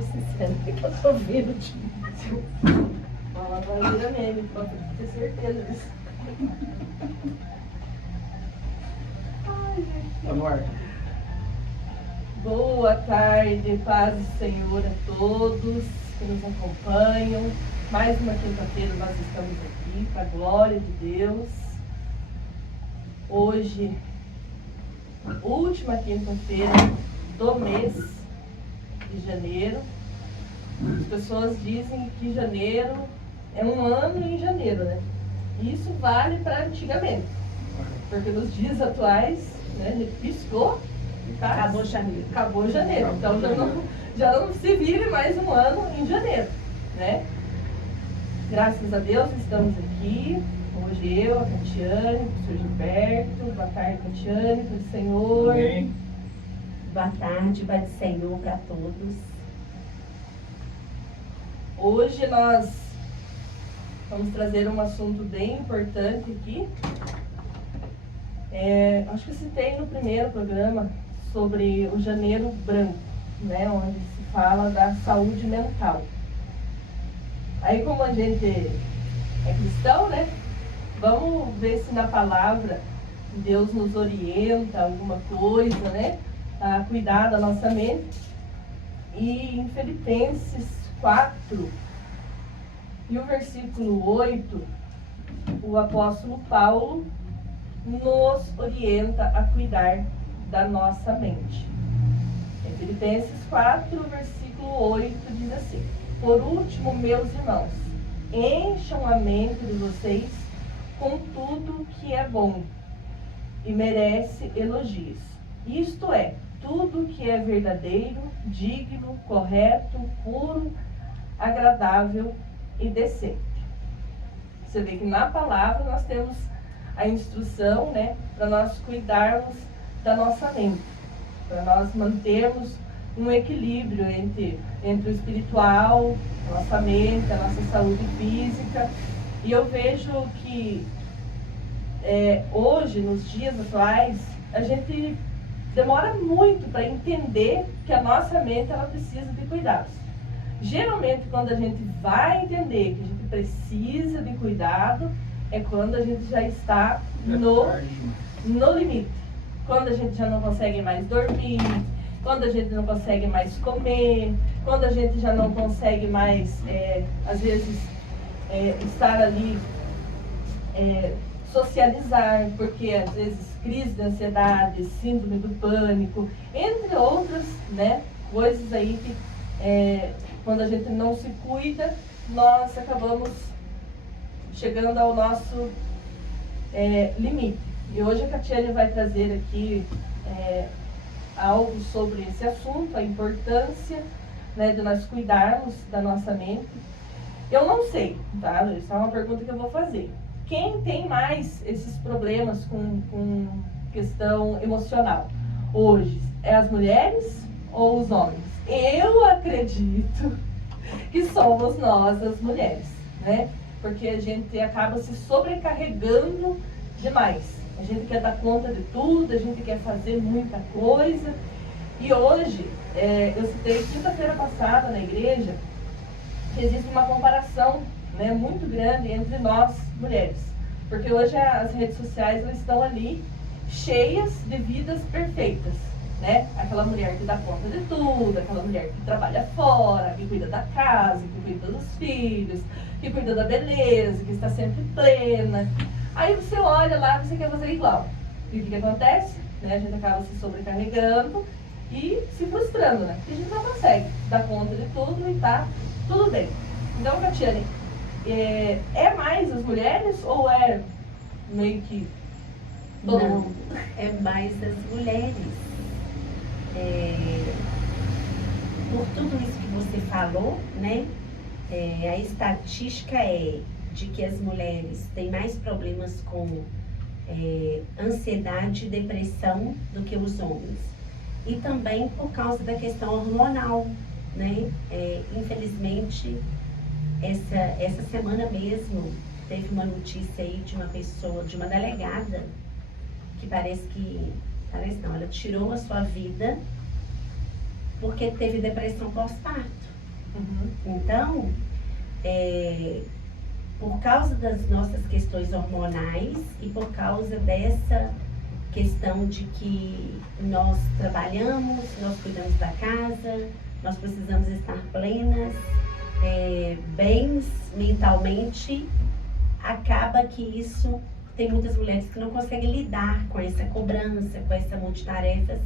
tô sincera, que eu tô vendo demais. Ela vai virar meme, pode ter certeza disso. Ai, gente. Tá no ar. Boa tarde, paz do Senhor a todos que nos acompanham. Mais uma quinta-feira nós estamos aqui, para a glória de Deus. Hoje, última quinta-feira do mês de janeiro. As pessoas dizem que janeiro é um ano em janeiro, né? Isso vale para antigamente, porque nos dias atuais, né, a gente piscou e tá, Acabou janeiro. Acabou janeiro. Então já não se vive mais um ano em janeiro, né? Graças a Deus estamos aqui. Hoje eu, a Catiane, o professor Gilberto. Boa tarde, Catiane, para o Senhor. Amém. Boa tarde, Pai do Senhor para todos. Hoje nós vamos trazer um assunto bem importante aqui. Acho que citei no primeiro programa sobre o Janeiro Branco, né, onde se fala da saúde mental. Aí, como a gente é cristão, né, vamos ver se na palavra Deus nos orienta alguma coisa, né, a cuidar da nossa mente. E em Filipenses 4, e o versículo 8, o apóstolo Paulo nos orienta a cuidar da nossa mente. Em Filipenses 4, versículo 8, diz assim: por último, meus irmãos, encham a mente de vocês com tudo que é bom e merece elogios. Isto é, tudo que é verdadeiro, digno, correto, puro, agradável e decente. Você vê que na palavra nós temos a instrução, né, para nós cuidarmos da nossa mente, para nós mantermos um equilíbrio entre o espiritual, a nossa mente, a nossa saúde física. E eu vejo que hoje, nos dias atuais, a gente demora muito para entender que a nossa mente ela precisa de cuidados. Geralmente, quando a gente vai entender que a gente precisa de cuidado, é quando a gente já está no limite. Quando a gente já não consegue mais dormir, quando a gente não consegue mais comer, quando a gente já não consegue mais, às vezes, estar ali, socializar, porque às vezes crise de ansiedade, síndrome do pânico, entre outras, né, coisas aí que quando a gente não se cuida, nós acabamos chegando ao nosso limite. E hoje a Catiane vai trazer aqui algo sobre esse assunto, a importância, né, de nós cuidarmos da nossa mente. Eu não sei, tá? Isso é uma pergunta que eu vou fazer. Quem tem mais esses problemas com questão emocional hoje? É as mulheres ou os homens? Eu acredito que somos nós, as mulheres, né? Porque a gente acaba se sobrecarregando demais. A gente quer dar conta de tudo, a gente quer fazer muita coisa. E hoje, eu citei quinta-feira passada na igreja, que existe uma comparação, né, muito grande entre nós, mulheres. Porque hoje as redes sociais elas estão ali cheias de vidas perfeitas, né? Aquela mulher que dá conta de tudo, aquela mulher que trabalha fora, que cuida da casa, que cuida dos filhos, que cuida da beleza, que está sempre plena. Aí você olha lá e você quer fazer igual. E o que acontece? Né? A gente acaba se sobrecarregando e se frustrando, né? Porque a gente não consegue dar conta de tudo e tá tudo bem. Então, Catiane, é mais as mulheres ou é meio que todo Não, mundo? é mais as mulheres. Por tudo isso que você falou, né? A estatística é de que as mulheres têm mais problemas com ansiedade e depressão do que os homens. E também por causa da questão hormonal, né? Infelizmente, essa semana mesmo, teve uma notícia aí de uma pessoa, de uma delegada, que parece não, ela tirou a sua vida porque teve depressão pós-parto. Então, por causa das nossas questões hormonais e por causa dessa questão de que nós trabalhamos, nós cuidamos da casa, nós precisamos estar plenas, bens mentalmente, acaba que isso, tem muitas mulheres que não conseguem lidar com essa cobrança, com essa multitarefas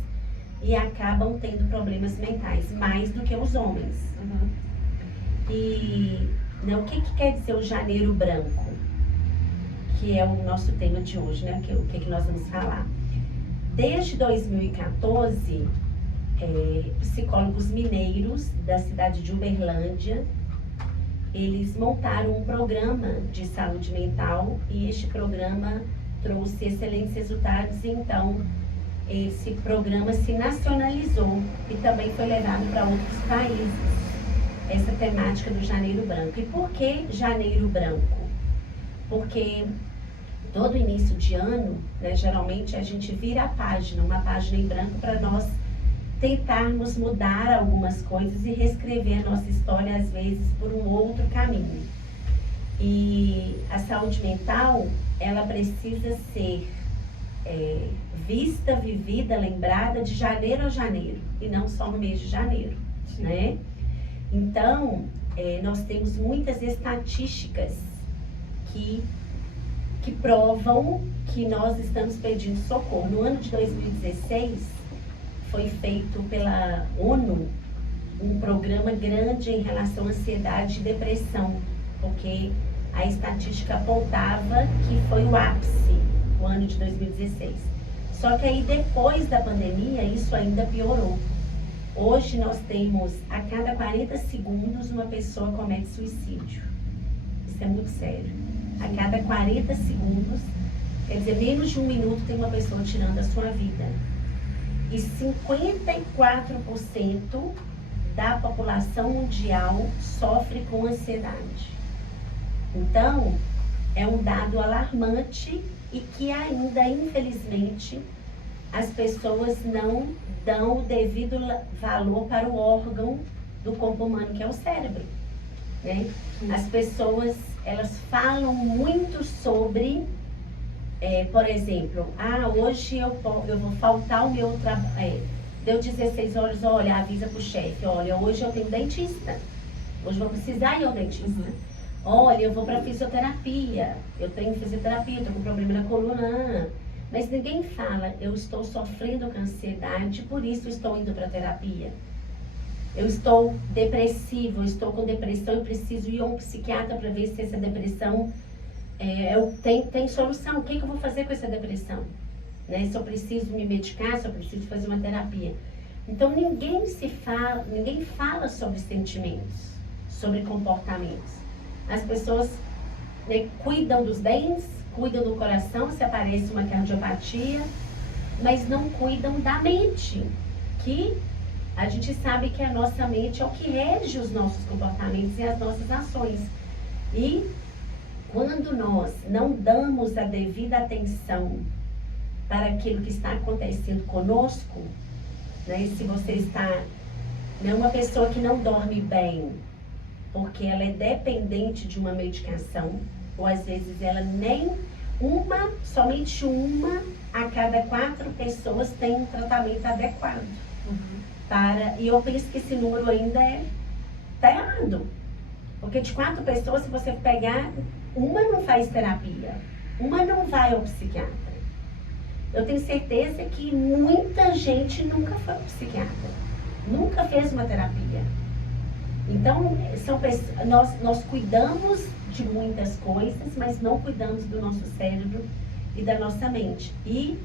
e acabam tendo problemas mentais, mais do que os homens. E o que quer dizer o janeiro branco? Que é o nosso tema de hoje, né? O que nós vamos falar. Desde 2014, psicólogos mineiros da cidade de Uberlândia, eles montaram um programa de saúde mental e este programa trouxe excelentes resultados. Então, esse programa se nacionalizou e também foi levado para outros países, essa temática do Janeiro Branco. E por que Janeiro Branco? Porque todo início de ano, né, geralmente a gente vira a página, uma página em branco, para nós tentarmos mudar algumas coisas e reescrever a nossa história, às vezes, por um outro caminho. E a saúde mental, ela precisa ser vista, vivida, lembrada de janeiro a janeiro, e não só no mês de janeiro, né? Então, nós temos muitas estatísticas que provam que nós estamos pedindo socorro. No ano de 2016, foi feito pela ONU um programa grande em relação à ansiedade e depressão, porque a estatística apontava que foi o ápice, o ano de 2016. Só que aí, depois da pandemia, isso ainda piorou. Hoje nós temos, a cada 40 segundos, uma pessoa comete suicídio. Isso é muito sério. A cada 40 segundos, quer dizer, menos de um minuto, tem uma pessoa tirando a sua vida. E 54% da população mundial sofre com ansiedade. Então, é um dado alarmante e que ainda, infelizmente, as pessoas não dão o devido valor para o órgão do corpo humano, que é o cérebro, né? As pessoas, elas falam muito sobre, por exemplo, hoje eu vou faltar o meu trabalho, deu 16 horas, olha, avisa pro chefe, olha, hoje eu tenho dentista, hoje eu vou precisar ir ao dentista. Olha, eu vou para fisioterapia, eu tenho fisioterapia, estou com problema na coluna. Mas ninguém fala, eu estou sofrendo com ansiedade, por isso estou indo para terapia. Eu estou depressivo, eu estou com depressão e preciso ir a um psiquiatra para ver se essa depressão tem solução. O que eu vou fazer com essa depressão? Né? Se eu preciso me medicar, se eu preciso fazer uma terapia. Então ninguém fala sobre sentimentos, sobre comportamentos. As pessoas, né, cuidam dos dentes, cuidam do coração, se aparece uma cardiopatia, mas não cuidam da mente, que a gente sabe que a nossa mente é o que rege os nossos comportamentos e as nossas ações. E quando nós não damos a devida atenção para aquilo que está acontecendo conosco, né, se você está, né, uma pessoa que não dorme bem, porque ela é dependente de uma medicação, ou às vezes ela somente uma a cada 4 pessoas tem um tratamento adequado. E eu penso que esse número ainda está errado. Porque de 4 pessoas, se você pegar, uma não faz terapia, uma não vai ao psiquiatra. Eu tenho certeza que muita gente nunca foi ao psiquiatra, nunca fez uma terapia. Então, nós cuidamos de muitas coisas, mas não cuidamos do nosso cérebro e da nossa mente. E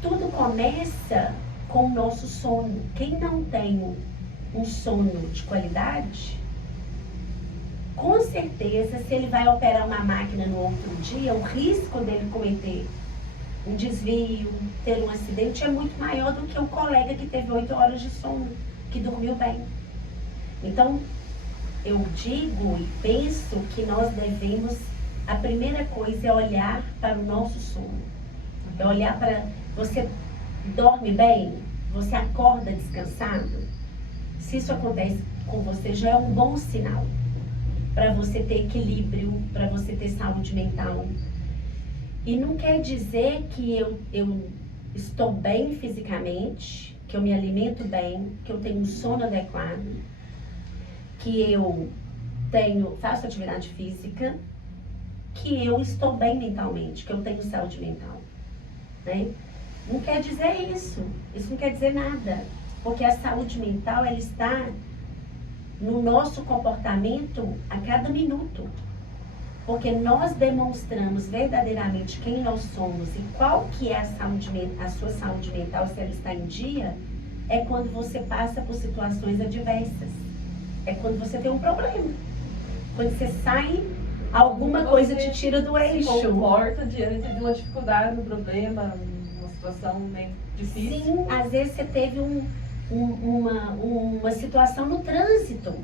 tudo começa com o nosso sono. Quem não tem um sono de qualidade, com certeza, se ele vai operar uma máquina no outro dia, o risco dele cometer um desvio, ter um acidente, é muito maior do que o colega que teve 8 horas de sono, que dormiu bem. Então, eu digo e penso que nós devemos, a primeira coisa é olhar para o nosso sono. É olhar para, você dorme bem? Você acorda descansado? Se isso acontece com você, já é um bom sinal para você ter equilíbrio, para você ter saúde mental. E não quer dizer que eu estou bem fisicamente, que eu me alimento bem, que eu tenho um sono adequado, que eu faço atividade física, que eu estou bem mentalmente, que eu tenho saúde mental, né? Não quer dizer isso não quer dizer nada, porque a saúde mental, ela está no nosso comportamento a cada minuto, porque nós demonstramos verdadeiramente quem nós somos e qual que é a sua saúde mental, se ela está em dia, é quando você passa por situações adversas, é quando você tem um problema, quando você sai, alguma coisa te tira do eixo. Se comporta diante de uma dificuldade, um problema, uma situação bem difícil. Sim, às vezes você teve uma situação no trânsito.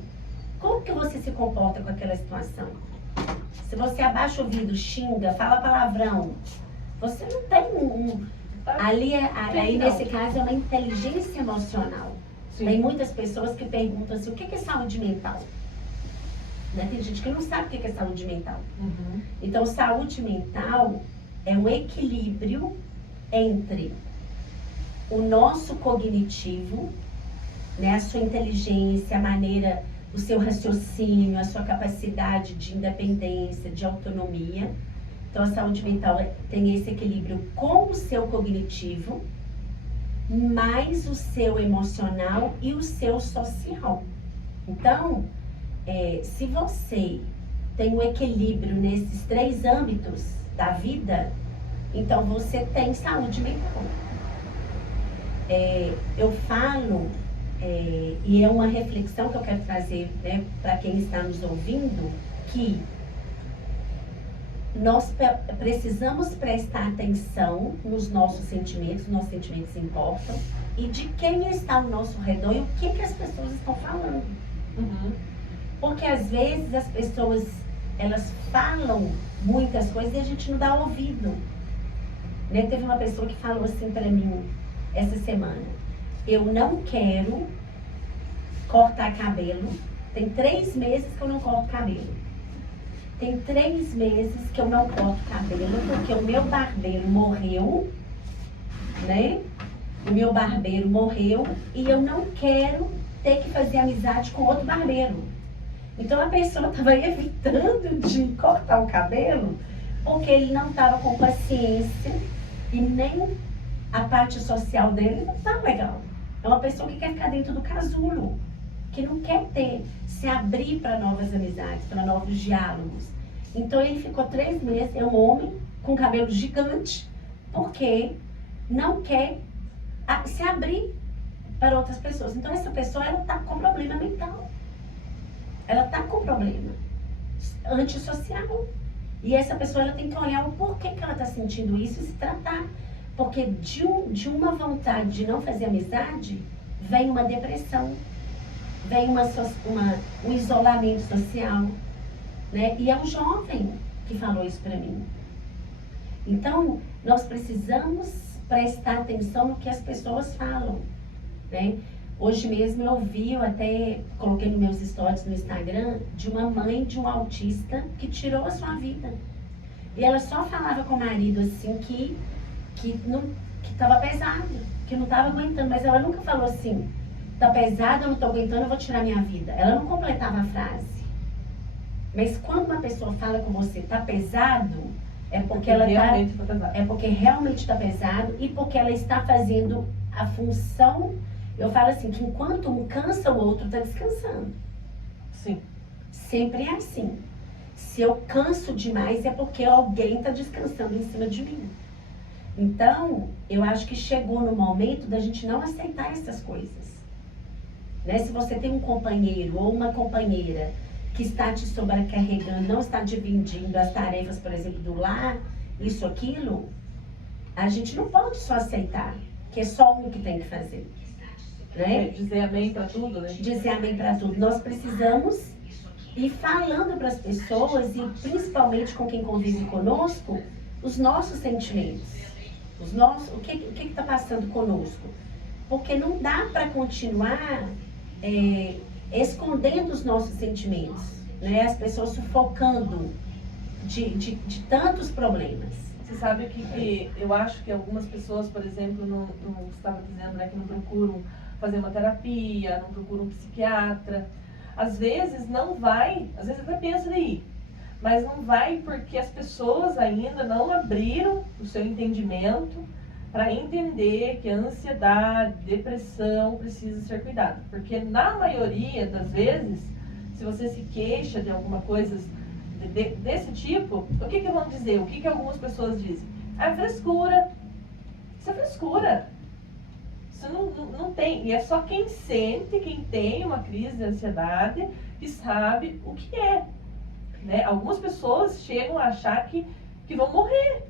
Como que você se comporta com aquela situação? Se você abaixa o vidro, xinga, fala palavrão, você não tem aí nesse caso é uma inteligência emocional. Sim. Tem muitas pessoas que perguntam assim, o que é saúde mental? Né? Tem gente que não sabe o que é saúde mental. Uhum. Então, saúde mental é um equilíbrio entre o nosso cognitivo, né, a sua inteligência, a maneira, o seu raciocínio, a sua capacidade de independência, de autonomia. Então, a saúde mental tem esse equilíbrio com o seu cognitivo, mais o seu emocional e o seu social. Então, se você tem um equilíbrio nesses 3 âmbitos da vida, então você tem saúde mental. Eu falo, e é uma reflexão que eu quero trazer, né, para quem está nos ouvindo, que nós precisamos prestar atenção nos nossos sentimentos importam, e de quem está ao nosso redor e o que as pessoas estão falando. Uhum. Porque às vezes as pessoas, elas falam muitas coisas e a gente não dá ouvido. Né? Teve uma pessoa que falou assim para mim essa semana, eu não quero cortar cabelo, tem 3 meses que eu não corto cabelo. Tem 3 meses que eu não corto cabelo porque o meu barbeiro morreu, né? O meu barbeiro morreu e eu não quero ter que fazer amizade com outro barbeiro. Então a pessoa estava evitando de cortar o cabelo porque ele não estava com paciência e nem a parte social dele não está legal. É uma pessoa que quer ficar dentro do casulo, que não quer se abrir para novas amizades, para novos diálogos. Então ele ficou 3 meses, é um homem com cabelo gigante, porque não quer se abrir para outras pessoas. Então essa pessoa, ela está com problema mental. Ela está com problema antissocial. E essa pessoa, ela tem que olhar o porquê que ela está sentindo isso e se tratar. Porque de uma vontade de não fazer amizade, vem uma depressão, vem um isolamento social, né? E é um jovem que falou isso para mim. Então, nós precisamos prestar atenção no que as pessoas falam, né? Hoje mesmo eu até coloquei nos meus stories no Instagram, de uma mãe de um autista que tirou a sua vida. E ela só falava com o marido assim que estava pesado, que não estava aguentando, mas ela nunca falou assim, tá pesado, eu não estou aguentando, eu vou tirar minha vida. Ela não completava a frase. Mas quando uma pessoa fala com você, tá pesado, é porque realmente está pesado e porque ela está fazendo a função. Eu falo assim, que enquanto um cansa, o outro está descansando. Sim. Sempre é assim. Se eu canso demais, é porque alguém está descansando em cima de mim. Então, eu acho que chegou no momento da gente não aceitar essas coisas. Né? Se você tem um companheiro ou uma companheira que está te sobrecarregando, não está dividindo as tarefas, por exemplo, do lar, isso, aquilo, a gente não pode só aceitar, que é só um que tem que fazer. Né? Dizer amém para tudo, né? Dizer amém para tudo. Nós precisamos ir falando para as pessoas, e principalmente com quem convive conosco, os nossos sentimentos. O que está passando conosco. Porque não dá para continuar escondendo os nossos sentimentos, né? As pessoas sufocando de tantos problemas. Você sabe que eu acho que algumas pessoas, por exemplo, não estava dizendo, né, que não procuram fazer uma terapia, não procuram um psiquiatra. Às vezes não vai, às vezes até pensa em ir, mas não vai porque as pessoas ainda não abriram o seu entendimento para entender que a ansiedade, depressão precisa ser cuidada. Porque na maioria das vezes, se você se queixa de alguma coisa desse tipo, o que vão dizer? O que algumas pessoas dizem? É frescura. Isso é frescura. Isso não tem. E é só quem sente, quem tem uma crise de ansiedade, que sabe o que é. Né? Algumas pessoas chegam a achar que vão morrer.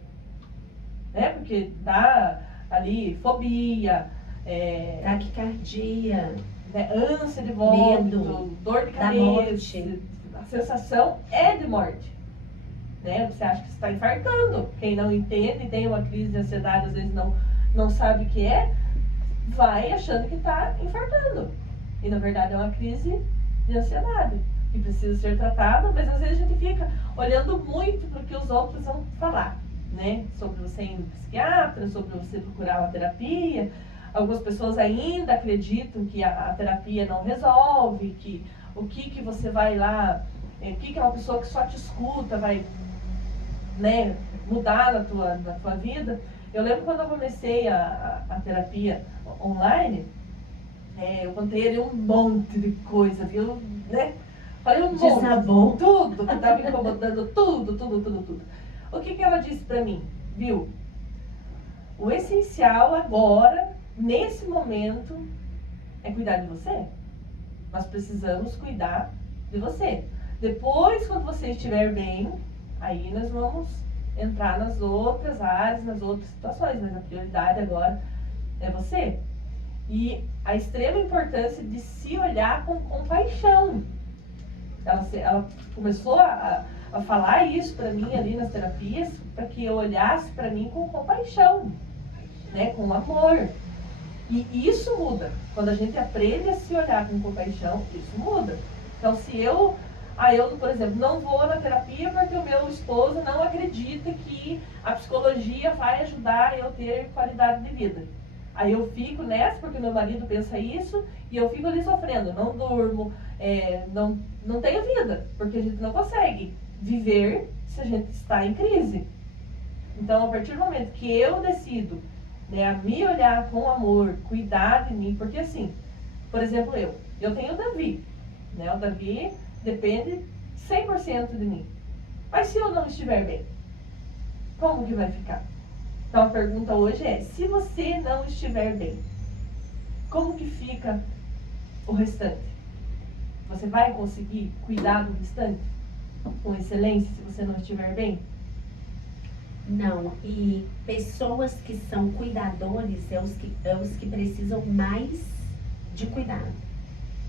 Né? Porque dá ali fobia, taquicardia, né? Ânsia de vômito, medo, dor de cabeça. A sensação é de morte. Né? Você acha que você está infartando. Quem não entende, tem uma crise de ansiedade, às vezes não sabe o que é, vai achando que está infartando. E na verdade é uma crise de ansiedade, que precisa ser tratada, mas às vezes a gente fica olhando muito para o que os outros vão falar. Né? Sobre você ir no psiquiatra, sobre você procurar uma terapia. Algumas pessoas ainda acreditam que a terapia não resolve, que o que você vai lá, o que é uma pessoa que só te escuta vai, né, mudar na tua vida. Eu lembro quando eu comecei a terapia online, eu contei ali um monte de coisa, viu? Né? Falei um monte, Desabou. tudo que estava me incomodando, tudo. O que ela disse pra mim? Viu? O essencial agora, nesse momento, é cuidar de você. Nós precisamos cuidar de você. Depois, quando você estiver bem, aí nós vamos entrar nas outras áreas, nas outras situações. Mas a prioridade agora é você. E a extrema importância de se olhar com compaixão. Ela começou a falar isso para mim ali nas terapias, para que eu olhasse para mim com compaixão, né, com amor. E isso muda. Quando a gente aprende a se olhar com compaixão, isso muda. Então, se eu, por exemplo, não vou na terapia porque o meu esposo não acredita que a psicologia vai ajudar eu a ter qualidade de vida. Aí eu fico nessa, porque meu marido pensa isso, e eu fico ali sofrendo, não durmo, não tenho vida, porque a gente não consegue viver se a gente está em crise. Então, a partir do momento que eu decido, né, a me olhar com amor, cuidar de mim, porque assim, por exemplo, eu tenho o Davi, né, o Davi depende 100% de mim. Mas se eu não estiver bem, como que vai ficar? Então a pergunta hoje é, se você não estiver bem, como que fica o restante? Você vai conseguir cuidar do restante com excelência se você não estiver bem? Não, e pessoas que são cuidadores é os que precisam mais de cuidado.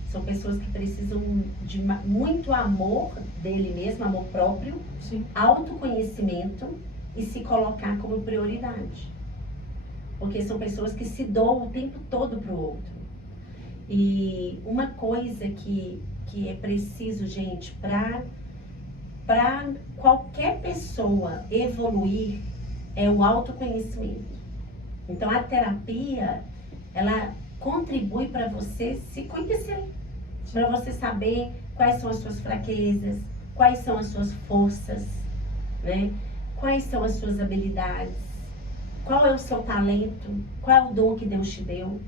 São pessoas que precisam de muito amor dele mesmo, amor próprio, Sim. autoconhecimento e se colocar como prioridade. Porque são pessoas que se doam o tempo todo para o outro. E uma coisa que é preciso, gente, para qualquer pessoa evoluir, é o autoconhecimento. Então, a terapia, ela contribui para você se conhecer, para você saber quais são as suas fraquezas, quais são as suas forças, né? Quais são as suas habilidades, qual é o seu talento, qual é o dom que Deus te deu.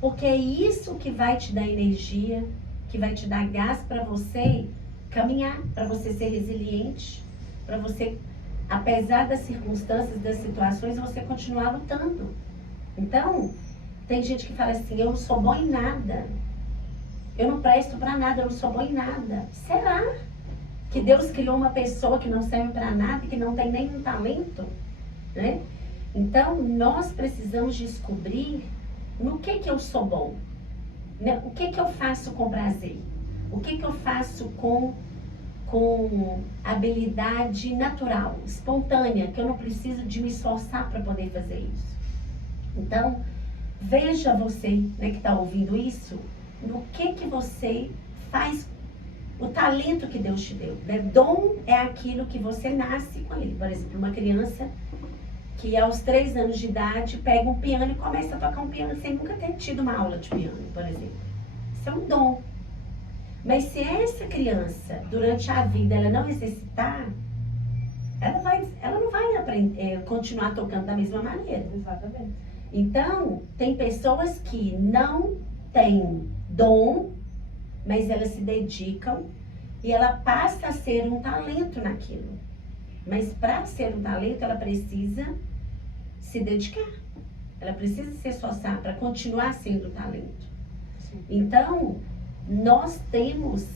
Porque é isso que vai te dar energia, que vai te dar gás para você caminhar, para você ser resiliente, para você, apesar das circunstâncias, das situações, você continuar lutando. Então, tem gente que fala assim, eu não sou bom em nada, eu não presto para nada, eu não sou bom em nada. Será que Deus criou uma pessoa que não serve para nada, que não tem nenhum talento? Né? Então, nós precisamos descobrir no que eu sou bom, né? O que eu faço com prazer, o que eu faço com habilidade natural, espontânea, que eu não preciso de me esforçar para poder fazer isso. Então, veja você, né, que está ouvindo isso, no que você faz, o talento que Deus te deu, né? Dom é aquilo que você nasce com ele. Por exemplo, uma criança que aos 3 anos de idade pega um piano e começa a tocar um piano sem nunca ter tido uma aula de piano, por exemplo. Isso é um dom. Mas se essa criança, durante a vida, ela não exercitar, ela não vai aprender, continuar tocando da mesma maneira. Exatamente. Então, tem pessoas que não têm dom, mas elas se dedicam e ela passa a ser um talento naquilo. Mas para ser um talento, ela precisa se dedicar. Ela precisa se esforçar para continuar sendo um talento. Sim. Então, nós temos,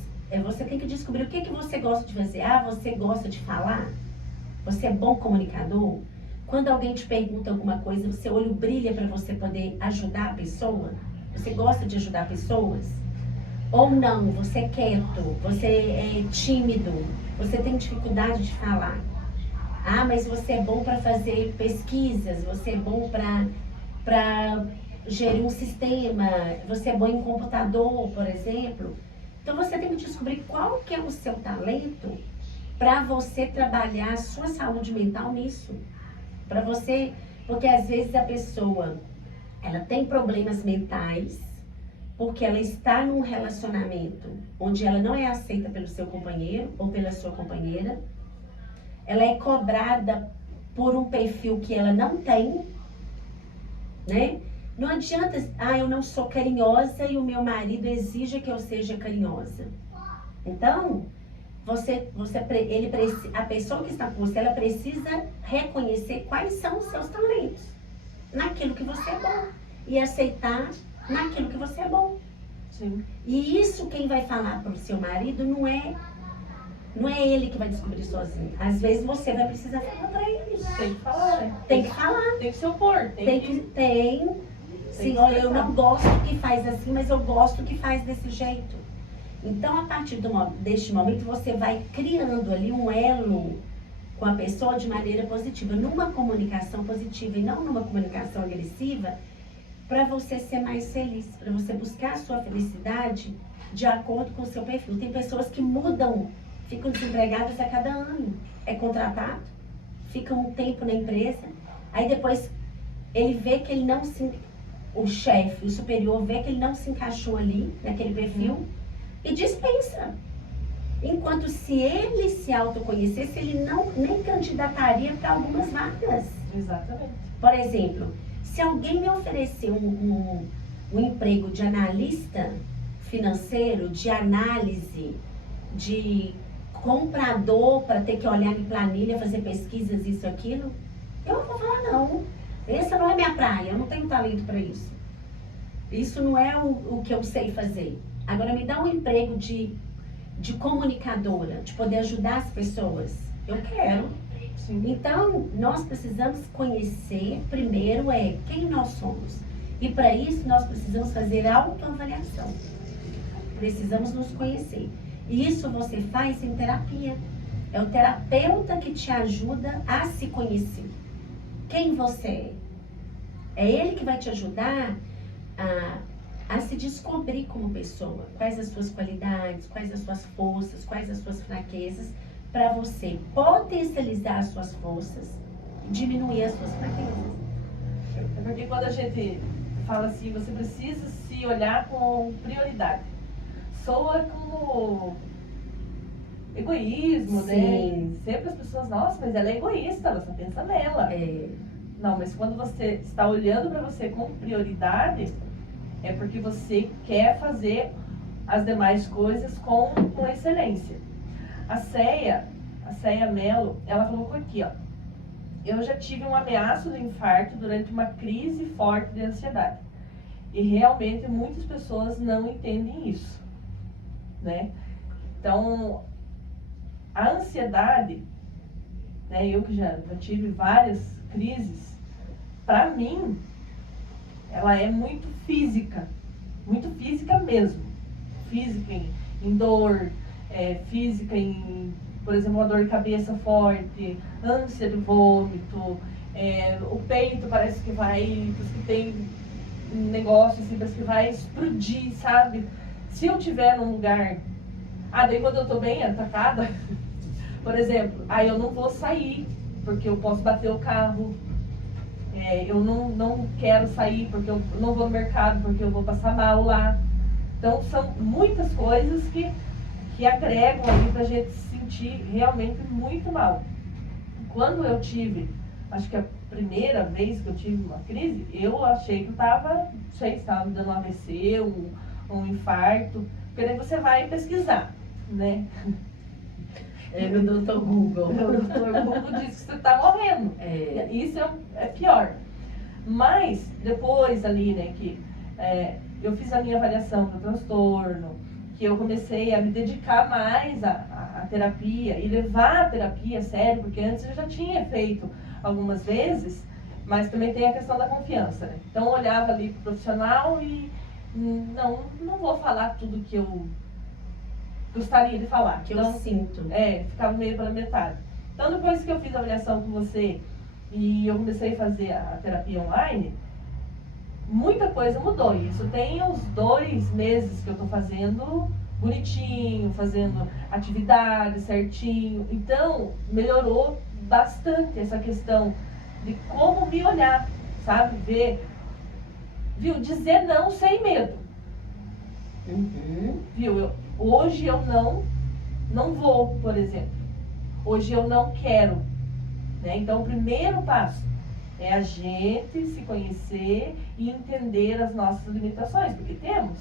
você tem que descobrir o que você gosta de fazer. Ah, você gosta de falar? Você é bom comunicador? Quando alguém te pergunta alguma coisa, o seu olho brilha para você poder ajudar a pessoa? Você gosta de ajudar pessoas? Ou não, você é quieto, você é tímido, você tem dificuldade de falar. Ah, mas você é bom para fazer pesquisas, você é bom para gerir um sistema, você é bom em computador, por exemplo. Então você tem que descobrir qual que é o seu talento para você trabalhar a sua saúde mental nisso. Para você, porque às vezes a pessoa, ela tem problemas mentais, porque ela está num relacionamento onde ela não é aceita pelo seu companheiro ou pela sua companheira. Ela é cobrada por um perfil que ela não tem, né? Não adianta, eu não sou carinhosa e o meu marido exige que eu seja carinhosa. Então, a pessoa que está com você, ela precisa reconhecer quais são os seus talentos naquilo que você é bom e aceitar naquilo que você é bom. Sim. E isso quem vai falar para o seu marido não é ele que vai descobrir sozinho. Às vezes você vai precisar falar para ele. Tem que falar, né? Tem que falar. Tem que se opor. Sim, olha, eu não gosto que faz assim, mas eu gosto que faz desse jeito. Então, a partir deste momento, você vai criando ali um elo com a pessoa de maneira positiva, numa comunicação positiva e não numa comunicação agressiva, para você ser mais feliz, para você buscar a sua felicidade de acordo com o seu perfil. Tem pessoas que mudam, ficam desempregadas a cada ano, é contratado, fica um tempo na empresa, aí depois ele vê que ele não se... O chefe, o superior, vê que ele não se encaixou ali, naquele perfil, e dispensa. Enquanto se ele se autoconhecesse, ele nem candidataria para algumas vagas. Exatamente. Por exemplo, se alguém me oferecer um emprego de analista financeiro, de análise, de comprador para ter que olhar em planilha, fazer pesquisas, isso, aquilo, eu vou falar não. Essa não é minha praia, eu não tenho talento para isso. Isso não é o que eu sei fazer. Agora me dá um emprego de comunicadora, de poder ajudar as pessoas. Eu quero. Sim. Então, nós precisamos conhecer, primeiro, quem nós somos. E para isso, nós precisamos fazer autoavaliação. Precisamos nos conhecer. E isso você faz em terapia. É o terapeuta que te ajuda a se conhecer. Quem você é. É ele que vai te ajudar a se descobrir como pessoa. Quais as suas qualidades, quais as suas forças, quais as suas fraquezas, para você potencializar as suas forças e diminuir as suas fraquezas. É porque quando a gente fala assim, você precisa se olhar com prioridade. Soa como egoísmo, Sim. né? Sempre as pessoas, nossa, mas ela é egoísta, ela só pensa nela. Não, mas quando você está olhando para você com prioridade, é porque você quer fazer as demais coisas com excelência. A Ceia Mello, ela colocou aqui, ó. Eu já tive um ameaço de infarto durante uma crise forte de ansiedade. E realmente muitas pessoas não entendem isso, né? Então, a ansiedade, né, eu que já tive várias crises, para mim, ela é muito física mesmo. Física em dor, física em, por exemplo, uma dor de cabeça forte, ânsia de vômito, o peito parece que vai, que tem um negócio assim, parece que vai explodir, sabe? Se eu tiver num lugar... daí quando eu tô bem atacada, por exemplo, aí eu não vou sair, porque eu posso bater o carro. Eu não quero sair, porque eu não vou no mercado, porque eu vou passar mal lá. Então, são muitas coisas que agregam ali pra gente se sentir realmente muito mal. Quando eu tive, acho que a primeira vez que eu tive uma crise, eu achei que eu estava, não sei se estava me dando um AVC, um infarto, porque daí você vai pesquisar, né? No Dr. Google. O Dr. Google diz que você está morrendo. Isso é pior. Mas, depois ali, né, que eu fiz a minha avaliação do transtorno, que eu comecei a me dedicar mais à terapia e levar a terapia a sério, porque antes eu já tinha feito algumas vezes, mas também tem a questão da confiança, né? Então eu olhava ali pro profissional e não vou falar tudo que eu gostaria de falar. Que então, eu sinto. Ficava meio pela metade. Então depois que eu fiz a avaliação com você e eu comecei a fazer a terapia online, muita coisa mudou. Isso tem uns 2 meses que eu tô fazendo bonitinho, fazendo atividade certinho. Então, melhorou bastante essa questão de como me olhar, sabe? Dizer não sem medo. Hoje eu não vou, por exemplo. Hoje eu não quero. Né? Então, o primeiro passo é a gente se conhecer e entender as nossas limitações, porque temos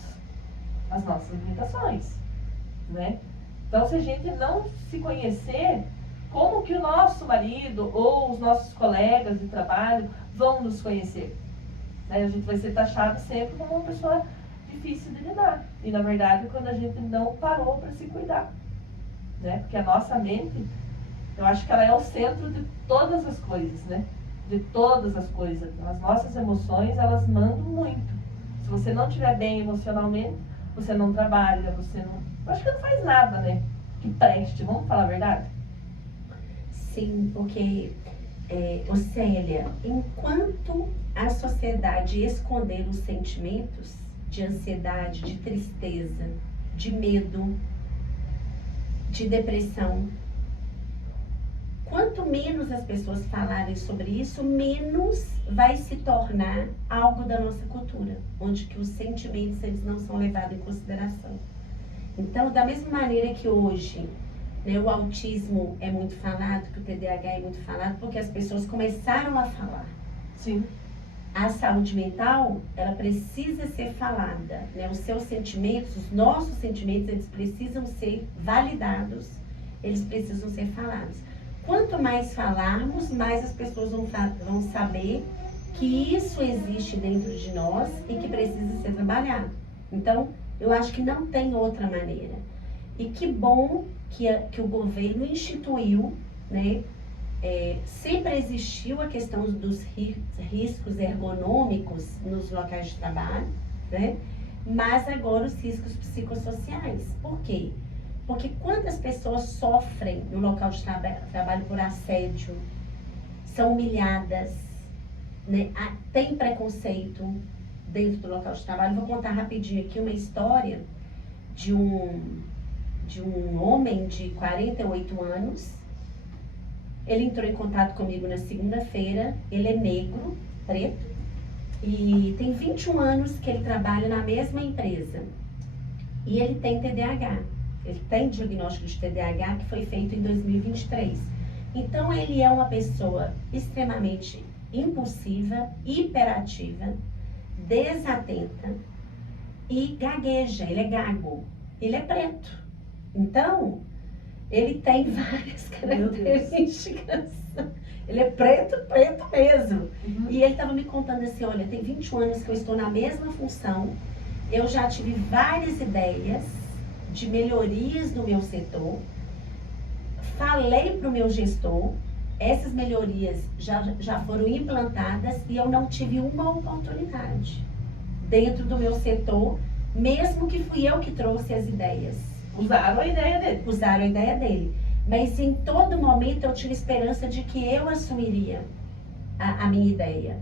as nossas limitações, né? Então, se a gente não se conhecer, como que o nosso marido ou os nossos colegas de trabalho vão nos conhecer? Né? A gente vai ser taxado sempre como uma pessoa difícil de lidar. E, na verdade, quando a gente não parou para se cuidar, né? Porque a nossa mente, eu acho que ela é o centro de todas as coisas, né? De todas as coisas. As nossas emoções, elas mandam muito. Se você não estiver bem emocionalmente, você não trabalha, você não... Eu acho que não faz nada, né? Que preste, vamos falar a verdade? Sim, porque, Célia, enquanto a sociedade esconder os sentimentos de ansiedade, de tristeza, de medo, de depressão, quanto menos as pessoas falarem sobre isso, menos vai se tornar algo da nossa cultura, onde que os sentimentos eles não são levados em consideração. Então, da mesma maneira que hoje, né, o autismo é muito falado, que o TDAH é muito falado, porque as pessoas começaram a falar. Sim. A saúde mental, ela precisa ser falada, né? Os seus sentimentos, os nossos sentimentos, eles precisam ser validados, eles precisam ser falados. Quanto mais falarmos, mais as pessoas vão saber que isso existe dentro de nós e que precisa ser trabalhado. Então, eu acho que não tem outra maneira. E que bom que o governo instituiu, né? Sempre existiu a questão dos riscos ergonômicos nos locais de trabalho, né? Mas agora os riscos psicossociais. Por quê? Porque quantas pessoas sofrem no local de trabalho por assédio, são humilhadas, né? Tem preconceito dentro do local de trabalho. Vou contar rapidinho aqui uma história de um homem de 48 anos. Ele entrou em contato comigo na segunda-feira. Ele é negro, preto, e tem 21 anos que ele trabalha na mesma empresa. E ele tem TDAH. Ele tem diagnóstico de TDAH que foi feito em 2023. Então, ele é uma pessoa extremamente impulsiva, hiperativa, desatenta e gagueja. Ele é gago. Ele é preto. Então, ele tem várias características. Ele é preto mesmo. Uhum. E ele estava me contando assim, olha, tem 21 anos que eu estou na mesma função. Eu já tive várias ideias de melhorias no meu setor. Falei para o meu gestor, essas melhorias já foram implantadas e eu não tive uma oportunidade dentro do meu setor, mesmo que fui eu que trouxe as ideias. Usaram a ideia dele. Mas em todo momento eu tinha esperança de que eu assumiria a minha ideia.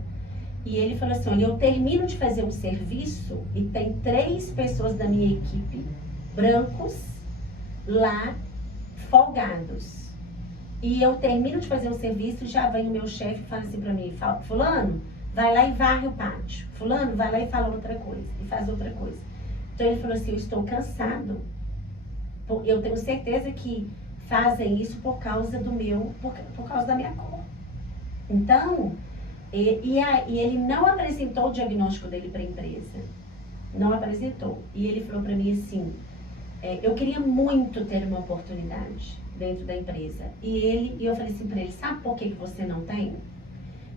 E ele falou assim, olha, eu termino de fazer um serviço e tem 3 pessoas da minha equipe, brancos, lá, folgados. E eu termino de fazer um serviço e já vem o meu chefe e fala assim pra mim, fulano, vai lá e varre o pátio. Fulano, vai lá e fala outra coisa, e faz outra coisa. Então ele falou assim, eu estou cansado. Eu tenho certeza que fazem isso por causa por causa da minha cor. Então, e ele não apresentou o diagnóstico dele para a empresa. Não apresentou. E ele falou para mim assim, eu queria muito ter uma oportunidade dentro da empresa. E eu falei assim para ele, sabe por que você não tem?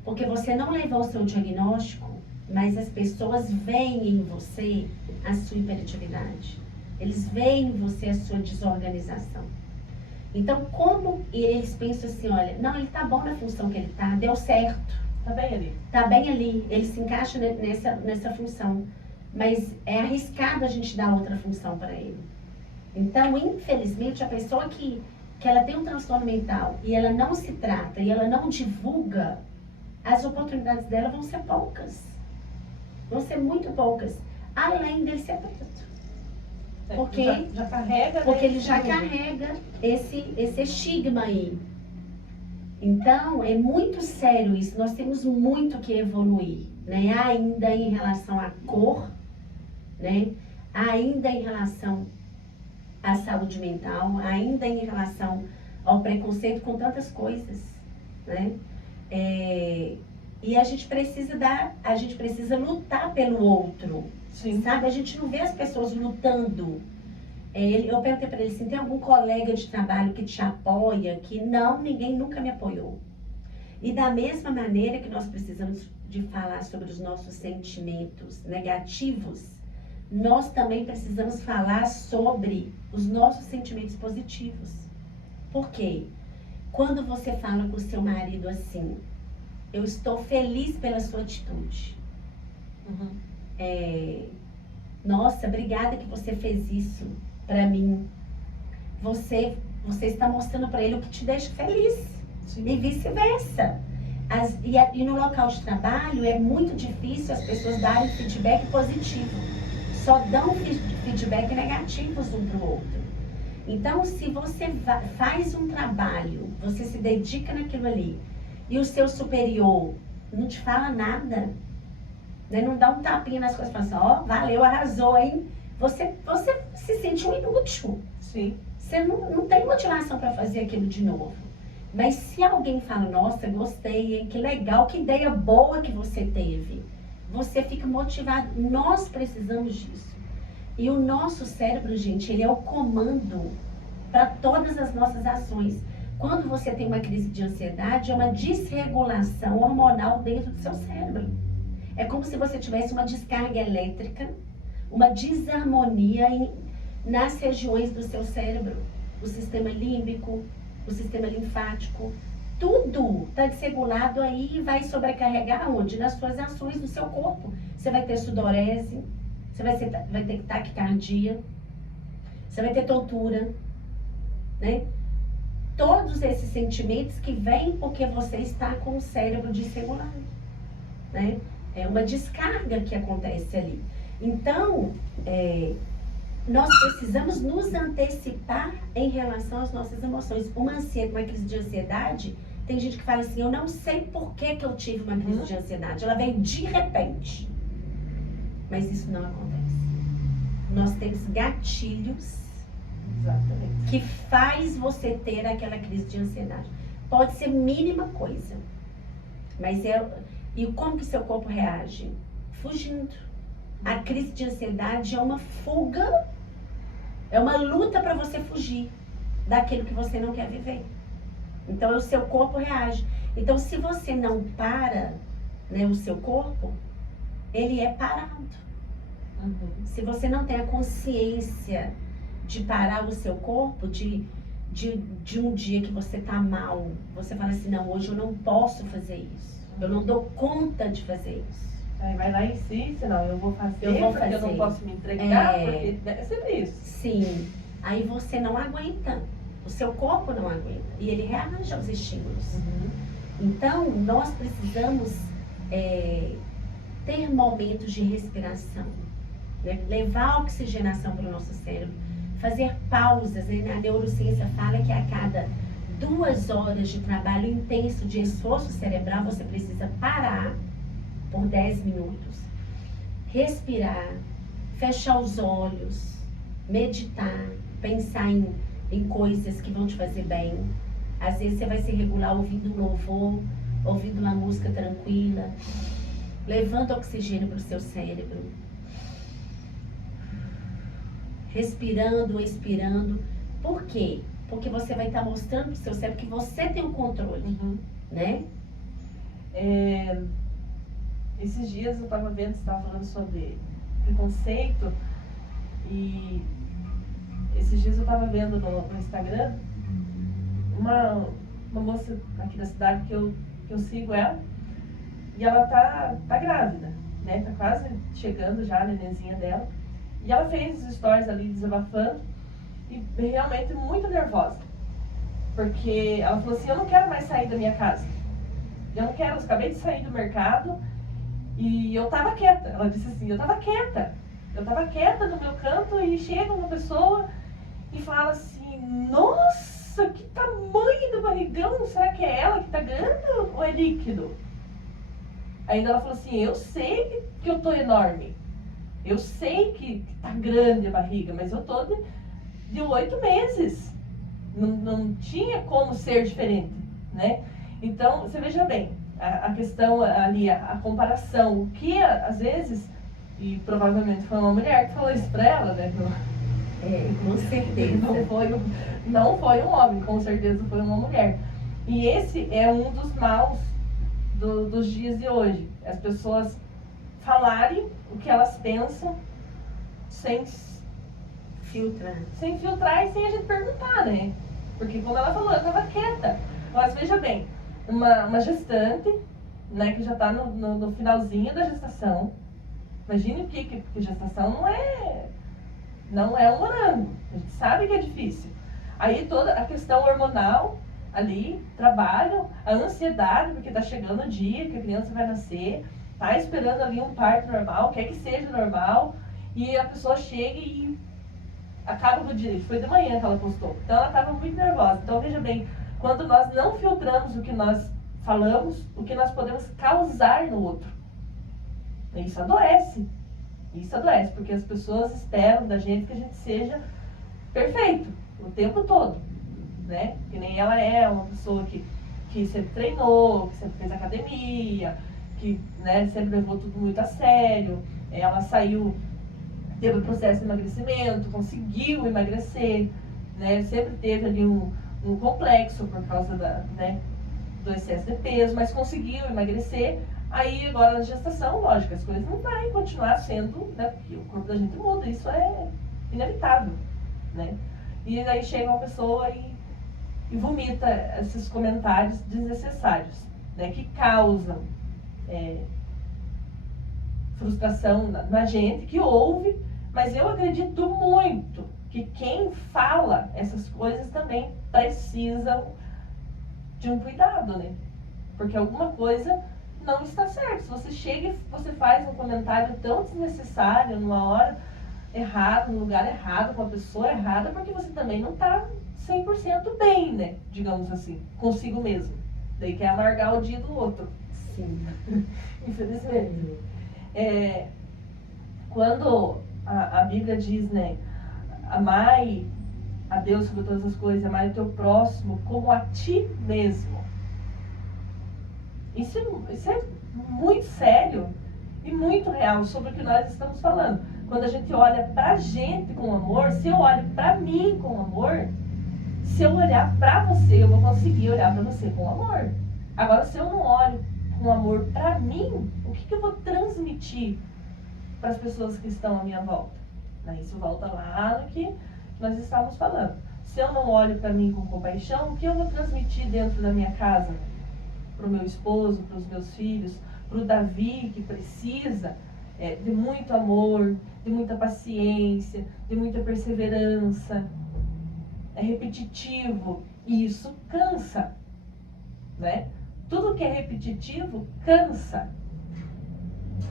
Porque você não levou o seu diagnóstico, mas as pessoas veem em você a sua hiperatividade. Eles veem em você a sua desorganização. Então, como eles pensam assim, olha, não, ele tá bom na função que ele tá, deu certo. Tá bem ali. Tá bem ali, ele se encaixa nessa função. Mas é arriscado a gente dar outra função para ele. Então, infelizmente, a pessoa que ela tem um transtorno mental e ela não se trata e ela não divulga, as oportunidades dela vão ser poucas. Vão ser muito poucas. Além dele ser preto. Porque, já carrega, porque ele já carrega esse estigma aí. Então, é muito sério isso. Nós temos muito que evoluir, né? Ainda em relação à cor, né? Ainda em relação à saúde mental, ainda em relação ao preconceito com tantas coisas, né? E a gente precisa lutar pelo outro. Sim. Sabe? A gente não vê as pessoas lutando. Eu perguntei para ele assim, tem algum colega de trabalho que te apoia? Que não, ninguém nunca me apoiou. E da mesma maneira que nós precisamos de falar sobre os nossos sentimentos negativos, nós também precisamos falar sobre os nossos sentimentos positivos. Por quê? Quando você fala com o seu marido assim, eu estou feliz pela sua atitude. Uhum. Nossa, obrigada que você fez isso pra mim. Você está mostrando pra ele o que te deixa feliz. Sim. E vice-versa. E no local de trabalho é muito difícil as pessoas darem feedback positivo. Só dão feedback negativos um pro outro. Então, se você faz um trabalho, você se dedica naquilo ali, e o seu superior não te fala nada, né? Não dá um tapinha nas coisas e fala assim, ó, valeu, arrasou, hein? Você se sente um inútil. Sim. Você não tem motivação para fazer aquilo de novo. Mas se alguém fala, nossa, gostei, hein? Que legal, que ideia boa que você teve. Você fica motivado. Nós precisamos disso. E o nosso cérebro, gente, ele é o comando para todas as nossas ações. Quando você tem uma crise de ansiedade, é uma desregulação hormonal dentro do seu cérebro. É como se você tivesse uma descarga elétrica, uma desarmonia nas regiões do seu cérebro. O sistema límbico, o sistema linfático, tudo está desregulado aí e vai sobrecarregar onde? Nas suas ações do seu corpo. Você vai ter sudorese, você vai ter taquicardia, você vai ter tontura, né? Todos esses sentimentos que vêm porque você está com o cérebro desregulado, né? É uma descarga que acontece ali. Então, nós precisamos nos antecipar em relação às nossas emoções. Uma crise de ansiedade, tem gente que fala assim, eu não sei por que eu tive uma crise de ansiedade. Ela veio de repente. Mas isso não acontece. Nós temos gatilhos. Exatamente. Que faz você ter aquela crise de ansiedade. Pode ser mínima coisa. Mas e como que seu corpo reage? Fugindo. A crise de ansiedade é uma fuga, é uma luta para você fugir daquilo que você não quer viver. Então, o seu corpo reage. Então, se você não para, né, o seu corpo, ele é parado. Uhum. Se você não tem a consciência de parar o seu corpo, de um dia que você tá mal, você fala assim, não, hoje eu não posso fazer isso. Eu não dou conta de fazer isso. Vai lá e insiste, não, eu vou fazer, eu não posso me entregar, porque é sempre isso. Sim, aí você não aguenta, o seu corpo não aguenta, e ele rearranja os estímulos. Uhum. Então, nós precisamos ter momentos de respiração, né? Levar a oxigenação para o nosso cérebro, fazer pausas, né? A neurociência fala que a cada 2 horas de trabalho intenso, de esforço cerebral, você precisa parar por 10 minutos, respirar, fechar os olhos, meditar, pensar em coisas que vão te fazer bem. Às vezes você vai se regular ouvindo um louvor, ouvindo uma música tranquila, levando oxigênio para o seu cérebro, respirando, expirando. Por quê? Porque você vai estar mostrando para o seu cérebro que você tem o controle, né? Esses dias eu estava vendo, você estava falando sobre preconceito, e esses dias eu estava vendo no Instagram uma moça aqui da cidade que eu sigo ela, e ela tá grávida, né? Tá quase chegando já a nenenzinha dela, e ela fez os stories ali desabafando, e realmente muito nervosa, porque ela falou assim: eu não quero mais sair da minha casa, eu acabei de sair do mercado, e eu tava quieta. Ela disse assim: eu tava quieta no meu canto, e chega uma pessoa e fala assim: nossa, que tamanho do barrigão, será que é ela que tá grande ou é líquido? Ainda ela falou assim: eu sei que eu tô enorme, eu sei que tá grande a barriga, mas eu tô de 8 meses, não tinha como ser diferente, né? Então, você veja bem, a questão ali, a comparação, o que às vezes, e provavelmente foi uma mulher que falou isso pra ela, né? Com certeza. Não foi um homem, com certeza foi uma mulher. E esse é um dos maus dos dias de hoje. As pessoas falarem o que elas pensam sem filtrar e sem a gente perguntar, né? Porque quando ela falou, eu tava quieta. Mas veja bem, uma gestante, né, que já está no finalzinho da gestação. Imagine o que gestação não é um morango. A gente sabe que é difícil. Aí toda a questão hormonal ali, trabalho, a ansiedade, porque está chegando o dia que a criança vai nascer, tá esperando ali um parto normal, quer que seja normal, e a pessoa chega e acaba com o dia. Foi de manhã que ela postou. Então ela estava muito nervosa. Então veja bem, quando nós não filtramos o que nós falamos, o que nós podemos causar no outro. Isso adoece. Isso adoece, porque as pessoas esperam da gente que a gente seja perfeito o tempo todo, né? Que nem ela é uma pessoa que sempre treinou, que sempre fez academia, que, né, sempre levou tudo muito a sério. Ela teve o processo de emagrecimento, conseguiu emagrecer, né? Sempre teve ali um complexo por causa do excesso de peso, mas conseguiu emagrecer. Aí agora na gestação, lógico, as coisas não vão continuar sendo, né? Porque o corpo da gente muda, isso é inevitável, né? E aí chega uma pessoa e vomita esses comentários desnecessários, né? Que causam frustração na gente, que ouve, mas eu acredito muito que quem fala essas coisas também precisam de um cuidado, né? Porque alguma coisa não está certo. Se você chega e você faz um comentário tão desnecessário numa hora errada, no lugar errado, com a pessoa errada, porque você também não está 100% bem, né? Digamos assim, consigo mesmo. Daí quer amargar o dia do outro. Sim. Infelizmente. Quando a Bíblia diz, né, amai a Deus sobre todas as coisas, amai o teu próximo como a ti mesmo. Isso é muito sério e muito real sobre o que nós estamos falando. Quando a gente olha pra gente com amor, se eu olho pra mim com amor, se eu olhar pra você, eu vou conseguir olhar pra você com amor. Agora, se eu não olho com amor pra mim, o que eu vou transmitir para as pessoas que estão à minha volta? Isso volta lá no que nós estávamos falando. Se eu não olho para mim com compaixão, o que eu vou transmitir dentro da minha casa? Para o meu esposo, para os meus filhos, para o Davi, que precisa de muito amor, de muita paciência, de muita perseverança. É repetitivo e isso cansa, né? Tudo que é repetitivo cansa.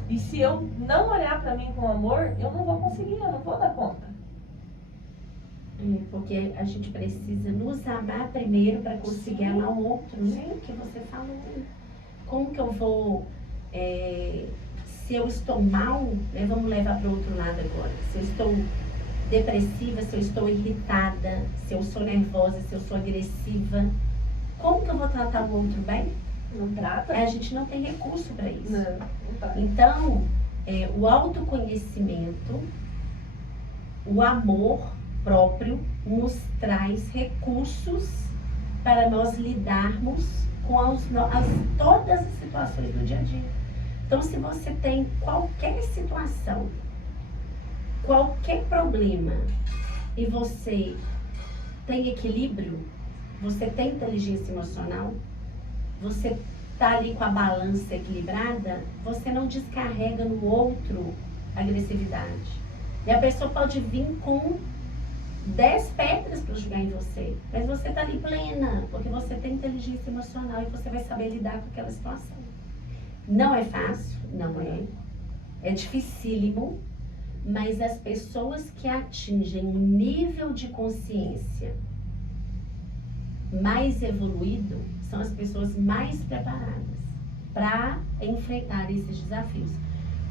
E se eu não olhar para mim com amor, eu não vou conseguir, eu não vou dar conta. Porque a gente precisa nos amar primeiro para conseguir Sim. amar o outro, né? Sim. Que você falou. Como que eu vou, se eu estou mal, né, vamos levar para o outro lado agora. Se eu estou depressiva, se eu estou irritada, se eu sou nervosa, se eu sou agressiva, como que eu vou tratar o outro bem? Não trata? A gente não tem recurso para isso. Não tá. Então, o autoconhecimento, o amor próprio nos traz recursos para nós lidarmos com todas as situações do dia a dia. Então, se você tem qualquer situação, qualquer problema, e você tem equilíbrio, você tem inteligência emocional, você está ali com a balança equilibrada, você não descarrega no outro agressividade. E a pessoa pode vir com 10 pedras para jogar em você, mas você está ali plena, porque você tem inteligência emocional e você vai saber lidar com aquela situação. Não é fácil, não é. É dificílimo, mas as pessoas que atingem um nível de consciência mais evoluído são as pessoas mais preparadas para enfrentar esses desafios.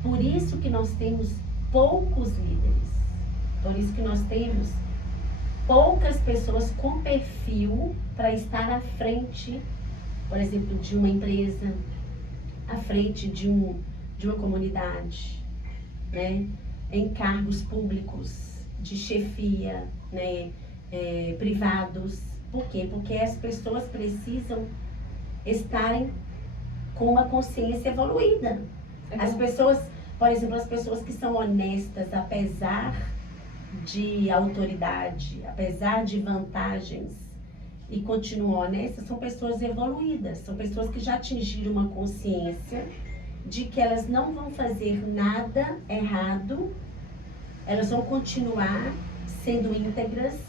Por isso que nós temos poucos líderes, por isso que nós temos poucas pessoas com perfil para estar à frente, por exemplo, de uma empresa, à frente de uma comunidade, né? Em cargos públicos, de chefia, né? Privados. Por quê? Porque as pessoas precisam estarem com uma consciência evoluída. As pessoas, por exemplo, as pessoas que são honestas, apesar de autoridade, apesar de vantagens, e continuam honestas, são pessoas evoluídas, são pessoas que já atingiram uma consciência de que elas não vão fazer nada errado, elas vão continuar sendo íntegras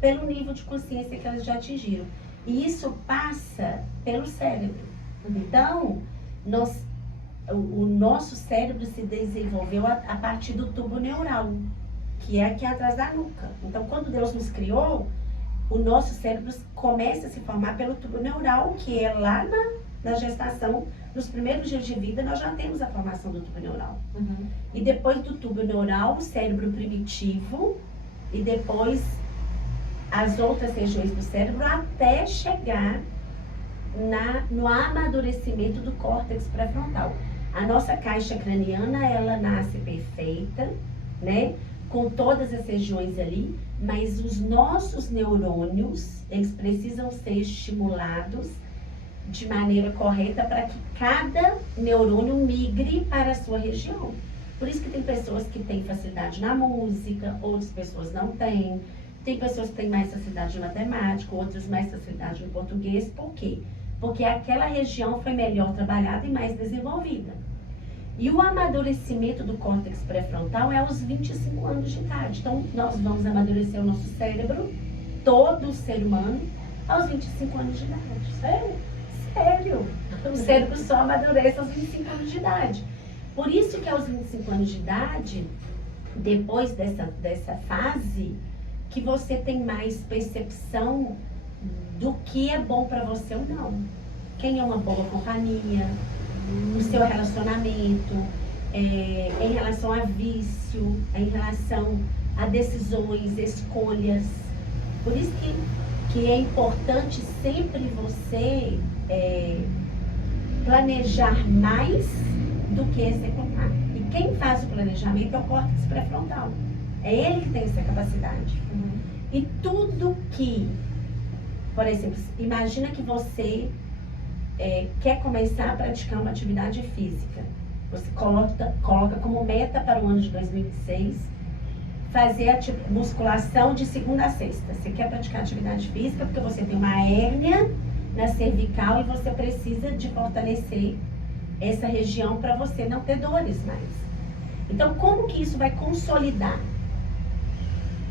pelo nível de consciência que elas já atingiram. E isso passa pelo cérebro. Então, o nosso cérebro se desenvolveu a partir do tubo neural, que é aqui atrás da nuca. Então, quando Deus nos criou, o nosso cérebro começa a se formar pelo tubo neural, que é lá na gestação, nos primeiros dias de vida, nós já temos a formação do tubo neural. Uhum. E depois do tubo neural, o cérebro primitivo, e depois as outras regiões do cérebro, até chegar no amadurecimento do córtex pré-frontal. A nossa caixa craniana, ela nasce perfeita, né? Com todas as regiões ali, mas os nossos neurônios, eles precisam ser estimulados de maneira correta para que cada neurônio migre para a sua região. Por isso que tem pessoas que têm facilidade na música, outras pessoas não têm. Tem pessoas que têm mais facilidade em matemática, outras mais facilidade no português. Por quê? Porque aquela região foi melhor trabalhada e mais desenvolvida. E o amadurecimento do córtex pré-frontal é aos 25 anos de idade. Então, nós vamos amadurecer o nosso cérebro, todo ser humano, aos 25 anos de idade. Sério? Sério. O cérebro só amadurece aos 25 anos de idade. Por isso que aos 25 anos de idade, depois dessa fase, que você tem mais percepção do que é bom para você ou não. Quem é uma boa companhia, o seu relacionamento, em relação a vício, em relação a decisões, escolhas. Por isso que é importante sempre você planejar mais do que executar. E quem faz o planejamento é o córtex pré-frontal. É ele que tem essa capacidade. Uhum. E tudo que, por exemplo, imagina que você quer começar a praticar uma atividade física. Você coloca como meta para o ano de 2026 fazer musculação de segunda a sexta. Você quer praticar atividade física porque você tem uma hérnia na cervical e você precisa de fortalecer essa região para você não ter dores mais. Então, como que isso vai consolidar?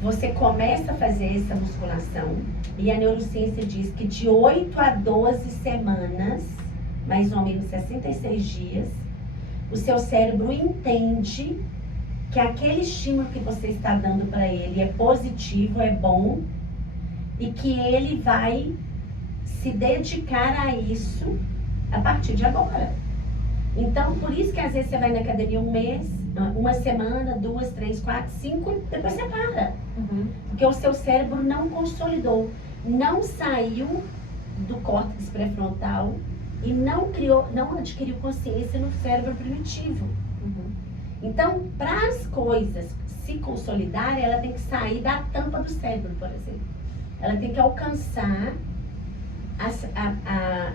Você começa a fazer essa musculação e a neurociência diz que de 8 a 12 semanas, mais ou menos 66 dias, o seu cérebro entende que aquele estímulo que você está dando para ele é positivo, é bom, e que ele vai se dedicar a isso a partir de agora. Então, por isso que às vezes você vai na academia um mês, uma semana, 2, 3, 4, 5, depois você para. Porque o seu cérebro não consolidou, não saiu do córtex pré-frontal e não adquiriu consciência no cérebro primitivo. Então, para as coisas se consolidarem, ela tem que sair da tampa do cérebro, por exemplo. Ela tem que alcançar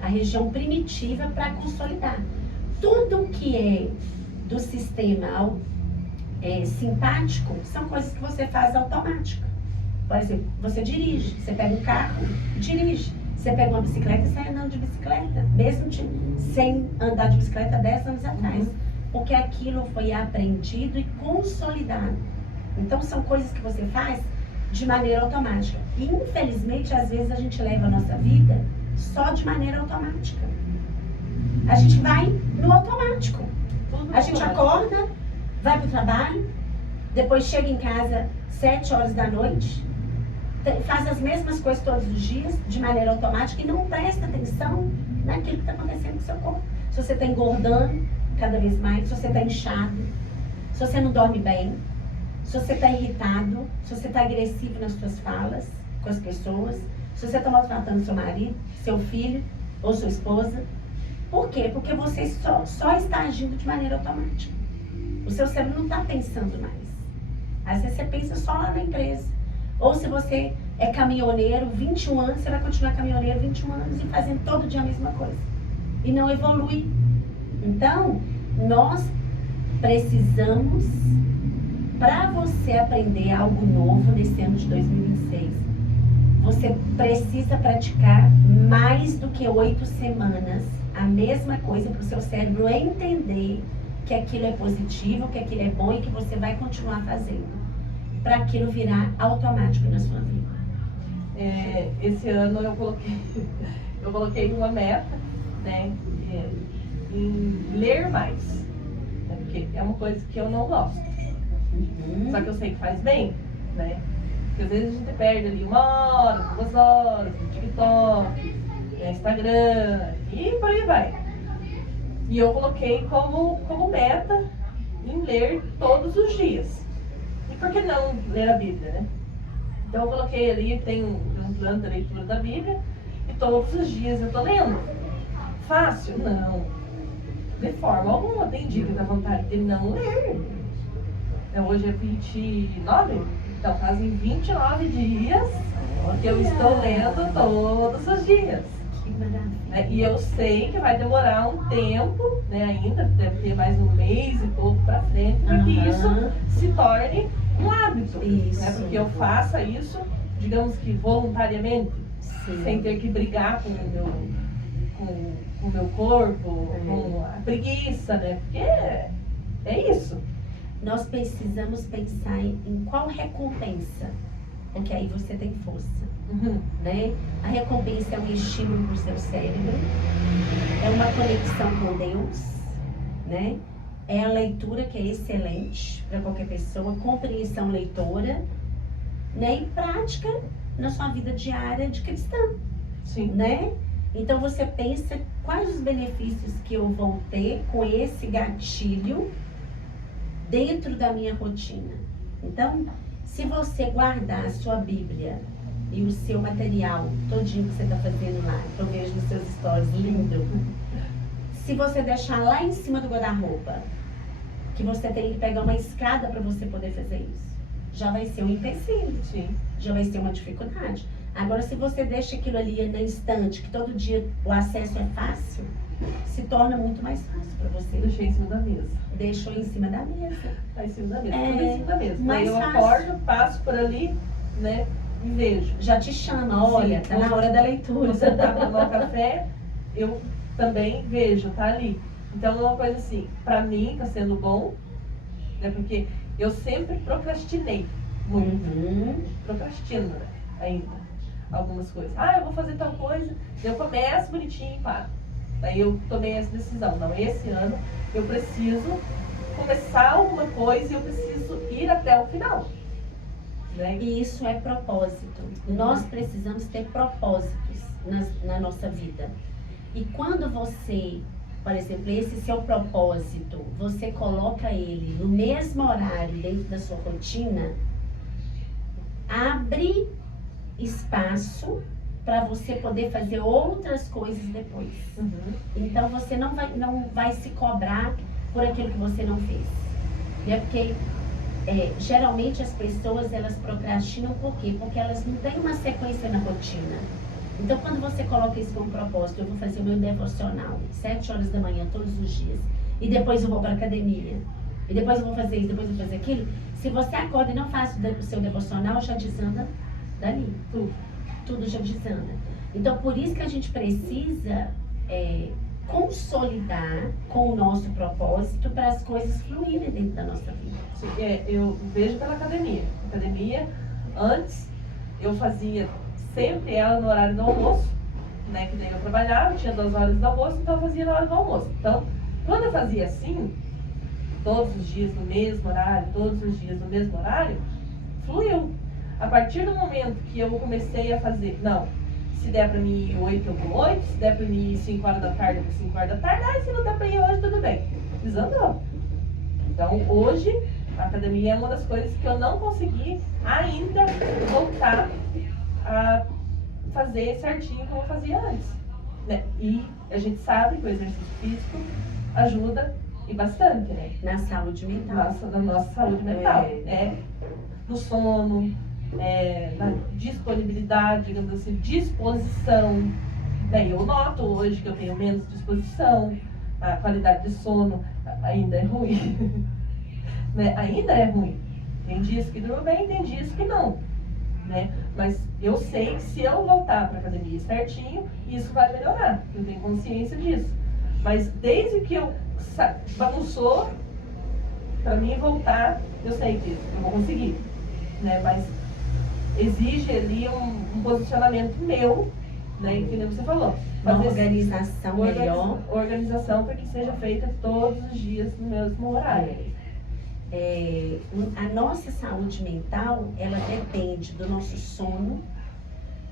a região primitiva para consolidar. Tudo que é do sistema simpático são coisas que você faz automático. Por exemplo, você dirige, você pega um carro, dirige. Você pega uma bicicleta e sai andando de bicicleta, mesmo sem andar de bicicleta 10 anos atrás. Porque aquilo foi aprendido e consolidado. Então, são coisas que você faz de maneira automática. E, infelizmente, às vezes a gente leva a nossa vida só de maneira automática. A gente vai no automático. A gente acorda, vai para o trabalho, depois chega em casa 7 horas da noite, faz as mesmas coisas todos os dias, de maneira automática, e não presta atenção naquilo que está acontecendo com o seu corpo. Se você está engordando cada vez mais, se você está inchado, se você não dorme bem, se você está irritado, se você está agressivo nas suas falas com as pessoas, se você está maltratando seu marido, seu filho ou sua esposa. Por quê? Porque você só está agindo de maneira automática. O seu cérebro não está pensando mais. Às vezes você pensa só lá na empresa. Ou se você é caminhoneiro 21 anos, você vai continuar caminhoneiro 21 anos e fazendo todo dia a mesma coisa. E não evolui. Então, nós precisamos, para você aprender algo novo nesse ano de 2026, você precisa praticar mais do que 8 semanas a mesma coisa para o seu cérebro entender que aquilo é positivo, que aquilo é bom e que você vai continuar fazendo, para aquilo virar automático na sua vida. Esse ano eu coloquei uma meta, né, em ler mais, né, porque é uma coisa que eu não gosto. Só que eu sei que faz bem, né? Porque às vezes a gente perde ali 1 hora, 2 horas no TikTok, Instagram e por aí vai. E eu coloquei como meta em ler todos os dias. E por que não ler a Bíblia, né? Então eu coloquei ali, tem um plano de leitura da Bíblia, e todos os dias eu tô lendo. Fácil? Não. De forma alguma, tem dia que dá vontade de não ler. Então, hoje é 29, então fazem 29 dias que eu estou lendo todos os dias. Que maravilha. E eu sei que vai demorar um tempo, né, ainda, deve ter mais um mês e pouco para frente, para que isso se torne um hábito. Isso. Né, porque eu faça isso, digamos que voluntariamente, sem ter que brigar com o meu corpo, com a preguiça, né? Porque é isso. Nós precisamos pensar em qual recompensa, porque aí você tem força, né? A recompensa é um estímulo para o seu cérebro, é uma conexão com Deus, né? É a leitura, que é excelente para qualquer pessoa, compreensão leitora, né? E prática na sua vida diária de cristã. Sim. Né? Então você pensa quais os benefícios que eu vou ter com esse gatilho dentro da minha rotina. Então, se você guardar a sua Bíblia e o seu material todinho que você está fazendo lá, que eu vejo nos seus stories, lindo. Se você deixar lá em cima do guarda-roupa, que você tem que pegar uma escada para você poder fazer isso, já vai ser um empecilho. Sim. Já vai ser uma dificuldade. Agora, se você deixa aquilo ali na estante, que todo dia o acesso é fácil, se torna muito mais fácil para você. Deixei em cima da mesa. Deixou em cima da mesa. Tá em cima da mesa, tudo em cima da mesa. Mais Aí eu fácil. acordo, passo por ali, né, e vejo. Já te chama, olha, Sim, tá na hora da leitura. Você tá para tomar um café, eu também vejo, tá ali. Então é uma coisa assim, pra mim tá sendo bom, né, porque eu sempre procrastinei muito. Procrastino, né, ainda algumas coisas. Eu vou fazer tal coisa, eu começo bonitinho e paro. Daí eu tomei essa decisão. Não, esse ano eu preciso começar alguma coisa e eu preciso ir até o final. Né? E isso é propósito. Nós precisamos ter propósitos na nossa vida. E quando você, por exemplo, esse seu propósito, você coloca ele no mesmo horário dentro da sua rotina, abre espaço para você poder fazer outras coisas depois. Então você não vai se cobrar por aquilo que você não fez. Né? Porque geralmente as pessoas elas procrastinam por quê? Porque elas não têm uma sequência na rotina. Então quando você coloca isso como propósito, eu vou fazer o meu devocional 7 horas da manhã todos os dias, e depois eu vou para a academia, e depois eu vou fazer isso, depois eu vou fazer aquilo. Se você acorda e não faz o seu devocional, já desanda dali. Tudo já desanda. Então por isso que a gente precisa consolidar com o nosso propósito para as coisas fluírem dentro da nossa vida. Sim, eu vejo pela academia. Academia, antes eu fazia sempre ela no horário do almoço, né? Que daí eu trabalhava, tinha 2 horas do almoço, então eu fazia na hora do almoço. Então, quando eu fazia assim, todos os dias no mesmo horário, todos os dias no mesmo horário, fluiu. A partir do momento que eu comecei a fazer, não, se der pra mim ir 8, eu vou 8, se der pra mim ir 5 horas da tarde, eu vou 5 horas da tarde, se não der pra ir hoje, tudo bem. Desandou. Então, hoje, a academia é uma das coisas que eu não consegui ainda voltar a fazer certinho como eu fazia antes. Né? E a gente sabe que o exercício físico ajuda e bastante, né? Na saúde mental. Na nossa saúde mental. No sono, na disponibilidade, digamos assim, disposição. Né? Eu noto hoje que eu tenho menos disposição, a qualidade de sono ainda é ruim. Né? Ainda é ruim. Tem dias que durmo bem, tem dias que não. Né? Mas eu sei que se eu voltar para a academia certinho, isso vai melhorar. Eu tenho consciência disso. Mas desde que eu bagunçou, para mim voltar, eu sei que eu vou conseguir. Né? Mas exige ali um posicionamento meu, né? Que nem você falou. Uma organização melhor. Organização para que seja feita todos os dias no mesmo horário. A nossa saúde mental, ela depende do nosso sono,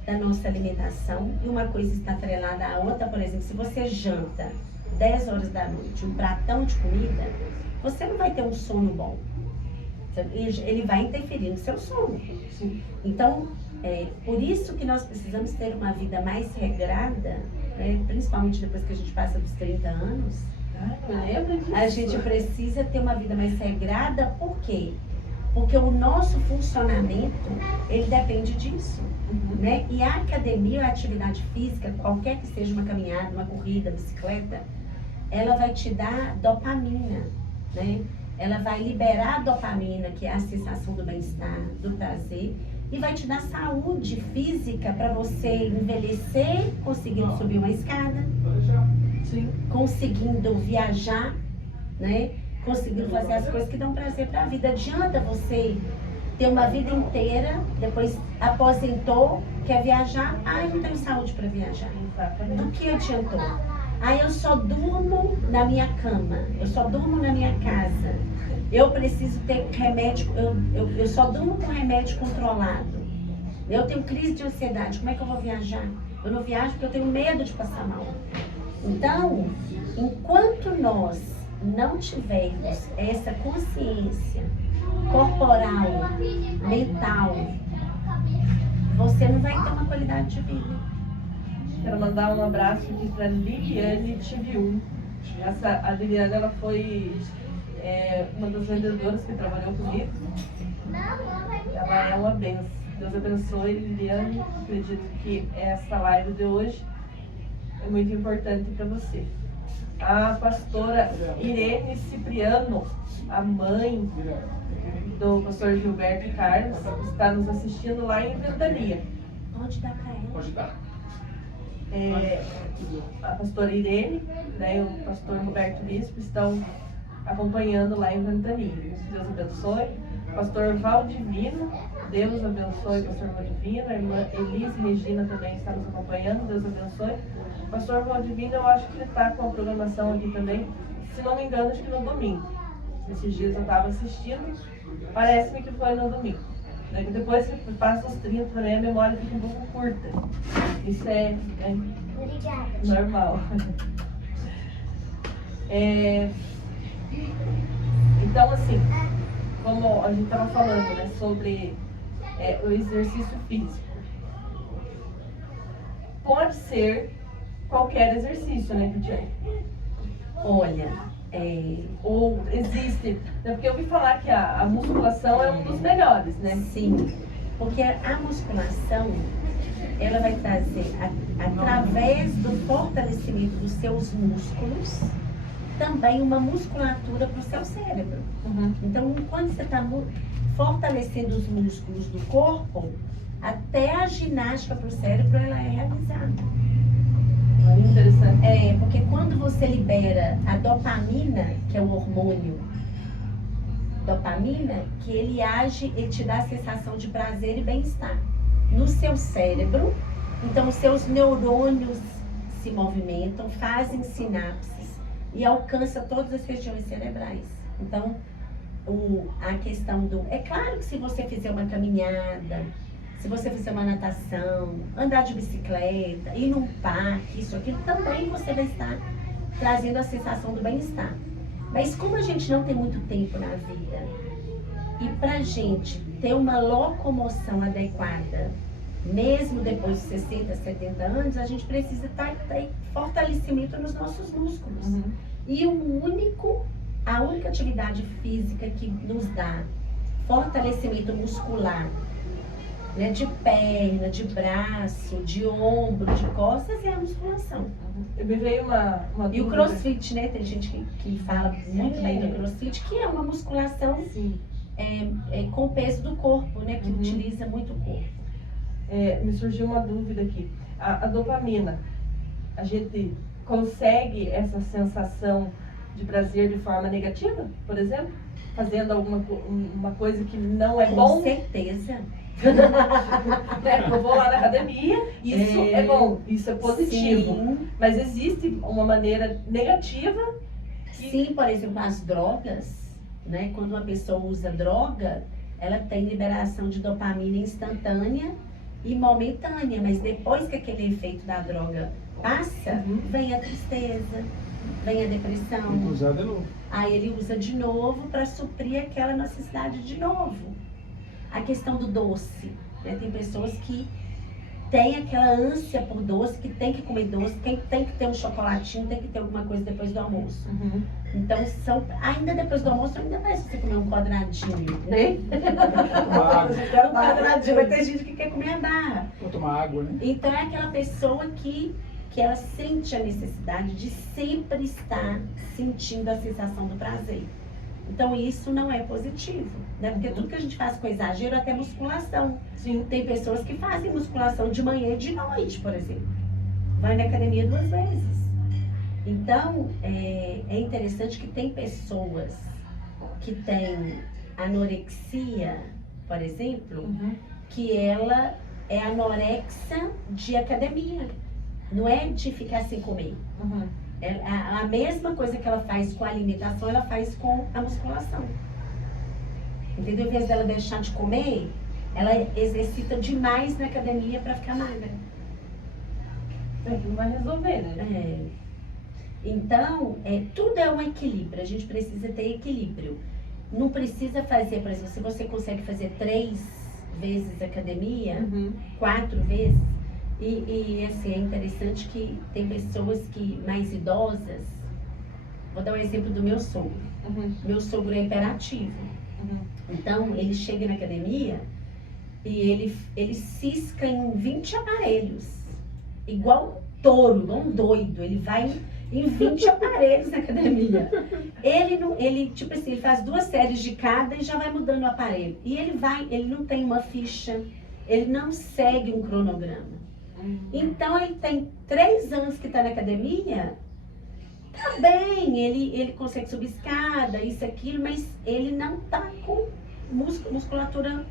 da nossa alimentação, e uma coisa está atrelada à outra. Por exemplo, se você janta 10 horas da noite, um pratão de comida, você não vai ter um sono bom. Ele vai interferir no seu sono. Sim. Então, por isso que nós precisamos ter uma vida mais regrada, né? Principalmente depois que a gente passa dos 30 anos. Eu lembro disso. A gente precisa ter uma vida mais regrada, por quê? Porque o nosso funcionamento, ele depende disso. Né? E a academia, a atividade física, qualquer que seja uma caminhada, uma corrida, bicicleta, ela vai te dar dopamina, né? Ela vai liberar a dopamina, que é a sensação do bem-estar, do prazer, e vai te dar saúde física para você envelhecer, conseguindo subir uma escada. Sim. Conseguindo viajar, né? Conseguindo fazer as coisas que dão prazer para a vida. Adianta você ter uma vida inteira, depois aposentou, quer viajar, eu não tenho saúde para viajar. Exatamente. Do que adiantou? Eu só durmo na minha cama, eu só durmo na minha casa, eu preciso ter remédio, eu só durmo com remédio controlado, eu tenho crise de ansiedade, como é que eu vou viajar? Eu não viajo porque eu tenho medo de passar mal. Então, enquanto nós não tivermos essa consciência corporal, mental, você não vai ter uma qualidade de vida. Quero mandar um abraço aqui para Liliane TV1. A Liliane, ela foi uma das vendedoras que trabalhou comigo. Ela é uma benção. Deus abençoe, Liliane. Acredito que essa live de hoje é muito importante para você. A pastora Irene Cipriano, a mãe do pastor Gilberto Carlos, está nos assistindo lá em Ventania. Pode dar para ela. Pode dar. A pastora Irene, né, e o pastor Roberto Bispo estão acompanhando lá em Ventania. Deus abençoe. O pastor Valdivino, Deus abençoe o pastor Valdivino, a irmã Elise Regina também está nos acompanhando, Deus abençoe. O pastor Valdivino, eu acho que ele está com a programação aqui também, se não me engano, acho que no domingo. Esses dias eu estava assistindo, parece-me que foi no domingo. Depois que passa os 30 também, a memória fica um pouco curta. Isso é normal. Então, assim, como a gente estava falando, né, sobre o exercício físico. Pode ser qualquer exercício, né, Cristiane? Olha, Ou existe, né, porque eu ouvi falar que a musculação é um dos melhores, né? sim, porque a musculação, ela vai trazer, através do fortalecimento dos seus músculos, também uma musculatura para o seu cérebro. Uhum. Então, quando você está fortalecendo os músculos do corpo, até a ginástica para o cérebro ela é realizada. Muito interessante. Porque quando você libera a dopamina, que é o hormônio dopamina, que ele age, ele te dá a sensação de prazer e bem-estar no seu cérebro. Então, os seus neurônios se movimentam, fazem sinapses e alcança todas as regiões cerebrais. Então, a questão do... É claro que se você fizer uma caminhada, se você fizer uma natação, andar de bicicleta, ir num parque, isso, aquilo, também você vai estar trazendo a sensação do bem-estar. Mas como a gente não tem muito tempo na vida, e pra gente ter uma locomoção adequada, mesmo depois de 60, 70 anos, a gente precisa ter fortalecimento nos nossos músculos. Uhum. E a única atividade física que nos dá fortalecimento muscular, né, de perna, de braço, de ombro, de costas, é a musculação. Me veio uma E o dúvida. crossfit, né? Tem gente que fala muito bem do crossfit, que é uma musculação Sim. com o peso do corpo, né? Que Uhum. utiliza muito o corpo. Me surgiu uma dúvida aqui. A dopamina, a gente consegue essa sensação de prazer de forma negativa, por exemplo? Fazendo uma coisa que não é Com bom? certeza. Né? Eu vou lá na academia, isso é bom, isso é positivo. Sim. Mas existe uma maneira negativa que... Sim, por exemplo, as drogas, né? Quando uma pessoa usa droga, ela tem liberação de dopamina instantânea e momentânea, mas depois que aquele efeito da droga passa, Uhum. vem a tristeza, vem a depressão. Tem que usar de novo. Aí ele usa de novo para suprir aquela necessidade de novo. A questão do doce, né? Tem pessoas que têm aquela ânsia por doce, que tem que comer doce, tem que ter um chocolatinho, tem que ter alguma coisa depois do almoço. Uhum. Então, ainda depois do almoço, ainda mais se você comer um quadradinho, né? Tomar água. Um quadradinho, vai ter gente que quer comer a barra. Vou tomar água, né? Então, é aquela pessoa que ela sente a necessidade de sempre estar sentindo a sensação do prazer. Então, isso não é positivo, né? Porque tudo que a gente faz com exagero, até musculação. Sim. Tem pessoas que fazem musculação de manhã e de noite, por exemplo. Vai na academia 2 vezes. Então, é interessante que tem pessoas que têm anorexia, por exemplo, Uhum. que ela é anorexa de academia. Não é de ficar sem comer. Uhum. A mesma coisa que ela faz com a alimentação, ela faz com a musculação. Entendeu? Em vez dela deixar de comer, ela exercita demais na academia para ficar magra. Não vai resolver, né? Então, tudo é um equilíbrio. A gente precisa ter equilíbrio. Não precisa fazer, por exemplo, se você consegue fazer 3 vezes academia, Uhum. 4 vezes, e assim, é interessante que tem pessoas mais idosas. Vou dar um exemplo do meu sogro. Uhum. Meu sogro é hiperativo. Uhum. Então, ele chega na academia e ele cisca em 20 aparelhos. Igual um touro, igual um doido. Ele vai em 20 aparelhos na academia. Ele, tipo assim, ele faz 2 séries de cada e já vai mudando o aparelho. E ele não tem uma ficha, ele não segue um cronograma. Então, ele tem 3 anos que está na academia, tá bem, ele consegue subir escada, isso, aquilo, mas ele não tá com musculatura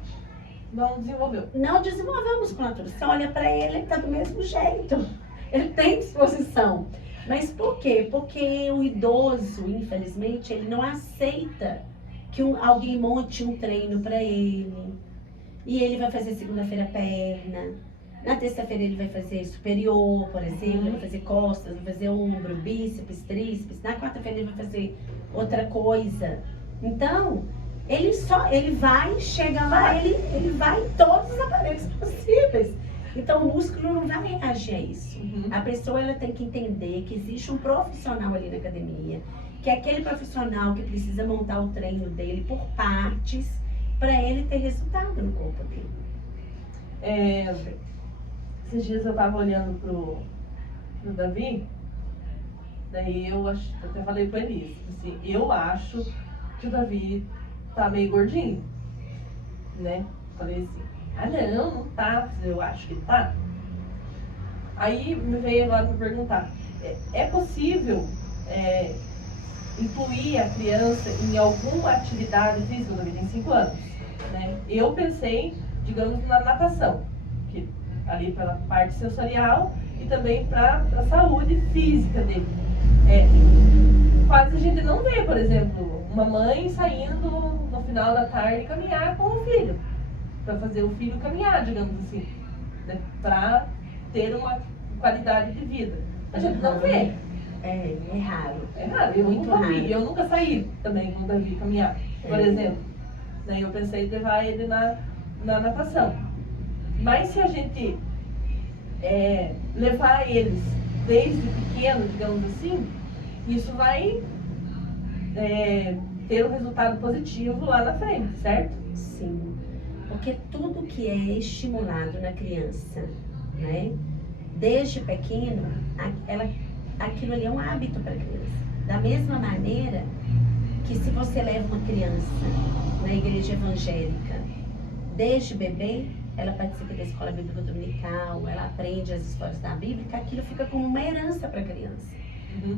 Não desenvolveu. Não desenvolveu a musculatura. Você olha para ele, ele tá do mesmo jeito. Ele tem disposição. Mas por quê? Porque o idoso, infelizmente, ele não aceita que alguém monte um treino para ele. E ele vai fazer segunda-feira perna. Na terça-feira ele vai fazer superior, por exemplo, vai fazer costas, vai fazer ombro, bíceps, tríceps. Na quarta-feira ele vai fazer outra coisa. Então, ele vai, chega lá, ele vai em todos os aparelhos possíveis. Então, o músculo não vai reagir a isso. A pessoa ela tem que entender que existe um profissional ali na academia, que é aquele profissional que precisa montar o treino dele por partes, para ele ter resultado no corpo dele. Esses dias eu tava olhando pro Davi, daí eu até falei pra ele isso, assim, eu acho que o Davi tá meio gordinho, né? Falei assim, não tá, eu acho que tá. Aí me veio agora pra perguntar, é possível incluir a criança em alguma atividade física? O Davi tem 5 anos, né? Eu pensei, digamos, na natação, que ali pela parte sensorial e também para a saúde física dele. Quase a gente não vê, por exemplo, uma mãe saindo no final da tarde caminhar com o filho, para fazer o filho caminhar, digamos assim, né? Para ter uma qualidade de vida. A gente não vê. É raro. É raro, eu Muito nunca vi. raro. Eu nunca saí também com o Davi caminhar, por exemplo. Daí eu pensei em levar ele na natação. Mas se a gente levar eles desde pequeno, digamos assim, isso vai ter um resultado positivo lá na frente, certo? Sim. Porque tudo que é estimulado na criança, né? Desde pequeno, aquilo ali é um hábito para a criança. Da mesma maneira que se você leva uma criança na igreja evangélica, desde bebê, ela participa da escola bíblica dominical, ela aprende as histórias da Bíblia, aquilo fica como uma herança para a criança.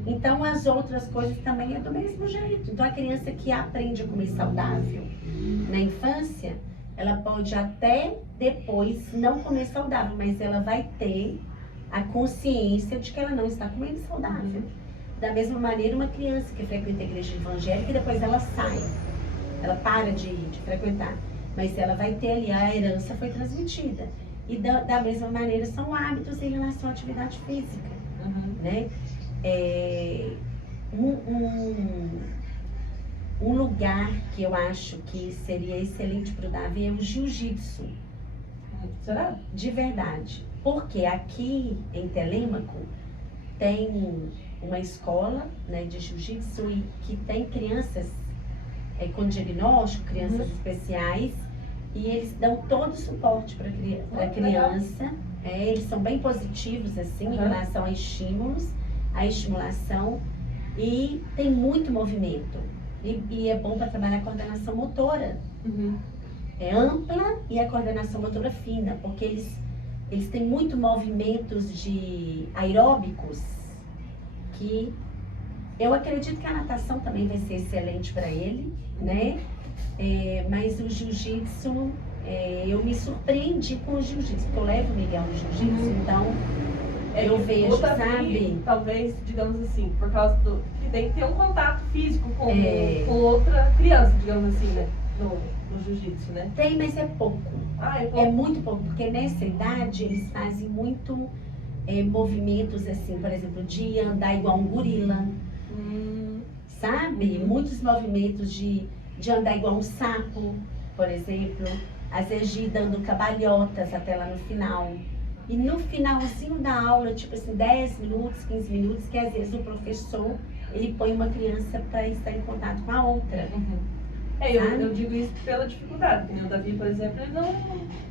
Então as outras coisas também é do mesmo jeito. Então a criança que aprende a comer saudável na infância, ela pode até depois não comer saudável, mas ela vai ter a consciência de que ela não está comendo saudável. Da mesma maneira, uma criança que frequenta a igreja evangélica e depois ela sai, ela para de frequentar, mas ela vai ter ali, a herança foi transmitida. E da mesma maneira, são hábitos em relação à atividade física, né? Um lugar que eu acho que seria excelente para o Davi é o jiu-jitsu. Será? De verdade. Porque aqui em Telêmaco tem uma escola, né, de jiu-jitsu e que tem crianças com diagnóstico, crianças especiais, e eles dão todo o suporte para a criança. Eles são bem positivos assim em relação a estímulos, a estimulação, e tem muito movimento. E é bom para trabalhar a coordenação motora. É ampla e a coordenação motora fina, porque eles têm muito movimentos de aeróbicos que eu acredito que a natação também vai ser excelente para ele, né? Mas o jiu-jitsu, eu me surpreendi com o jiu-jitsu, porque eu levo o Miguel no jiu-jitsu, então eu vejo, sabe? Talvez, digamos assim, por causa que tem que ter um contato físico com outra criança, digamos assim, né? No jiu-jitsu, né? Tem, mas é pouco. É pouco. É muito pouco, porque nessa idade eles fazem muito movimentos assim, por exemplo, de andar igual um gorila, sabe? Muitos movimentos de andar igual um sapo, por exemplo, às vezes de ir dando cambalhotas até lá no final. E no finalzinho da aula, tipo assim, 10 minutos, 15 minutos, que às vezes o professor, ele põe uma criança para estar em contato com a outra. Eu digo isso pela dificuldade, porque o Davi, por exemplo, ele não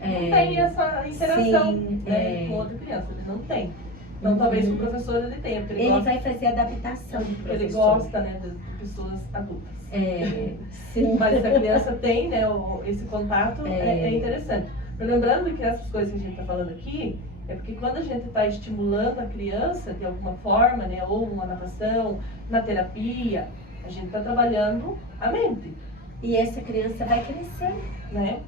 tem essa interação, né, com outra criança, ele não tem. Então talvez o professor ele tenha, porque ele vai fazer adaptação do professor. Ele gosta, né, de pessoas adultas. Sim. Mas se a criança tem, né, esse contato, é interessante. Lembrando que essas coisas que a gente está falando aqui, é porque quando a gente está estimulando a criança de alguma forma, né, ou uma natação, na terapia, a gente está trabalhando a mente. E essa criança vai crescer, né?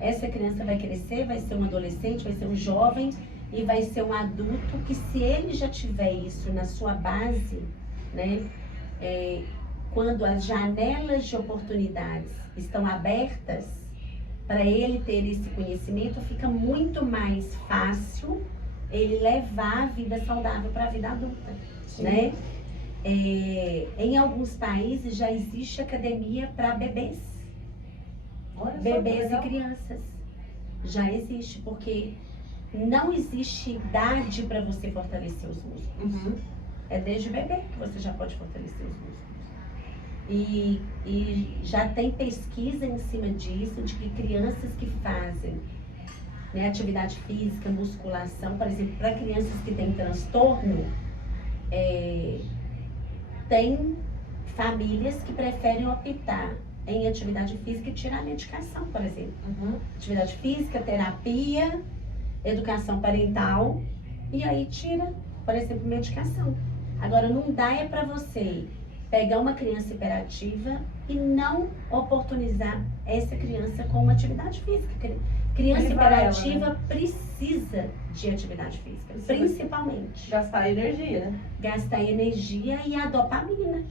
essa criança vai crescer, vai ser um adolescente, vai ser um jovem e vai ser um adulto que, se ele já tiver isso na sua base, né, quando as janelas de oportunidades estão abertas para ele ter esse conhecimento, fica muito mais fácil ele levar a vida saudável para a vida adulta, né? Em alguns países já existe academia para bebês, bebês e crianças. Já existe, porque não existe idade para você fortalecer os músculos. É desde bebê que você já pode fortalecer os músculos. E já tem pesquisa em cima disso, de que crianças que fazem, né, atividade física, musculação, por exemplo, para crianças que têm transtorno, tem famílias que preferem optar em atividade física e tirar a medicação, por exemplo. Atividade física, terapia, educação parental, e aí tira, por exemplo, medicação. Agora, não dá para você pegar uma criança hiperativa e não oportunizar essa criança com uma atividade física. Criança hiperativa, né, precisa de atividade física, principalmente. Gastar energia, né? Gastar energia e a dopamina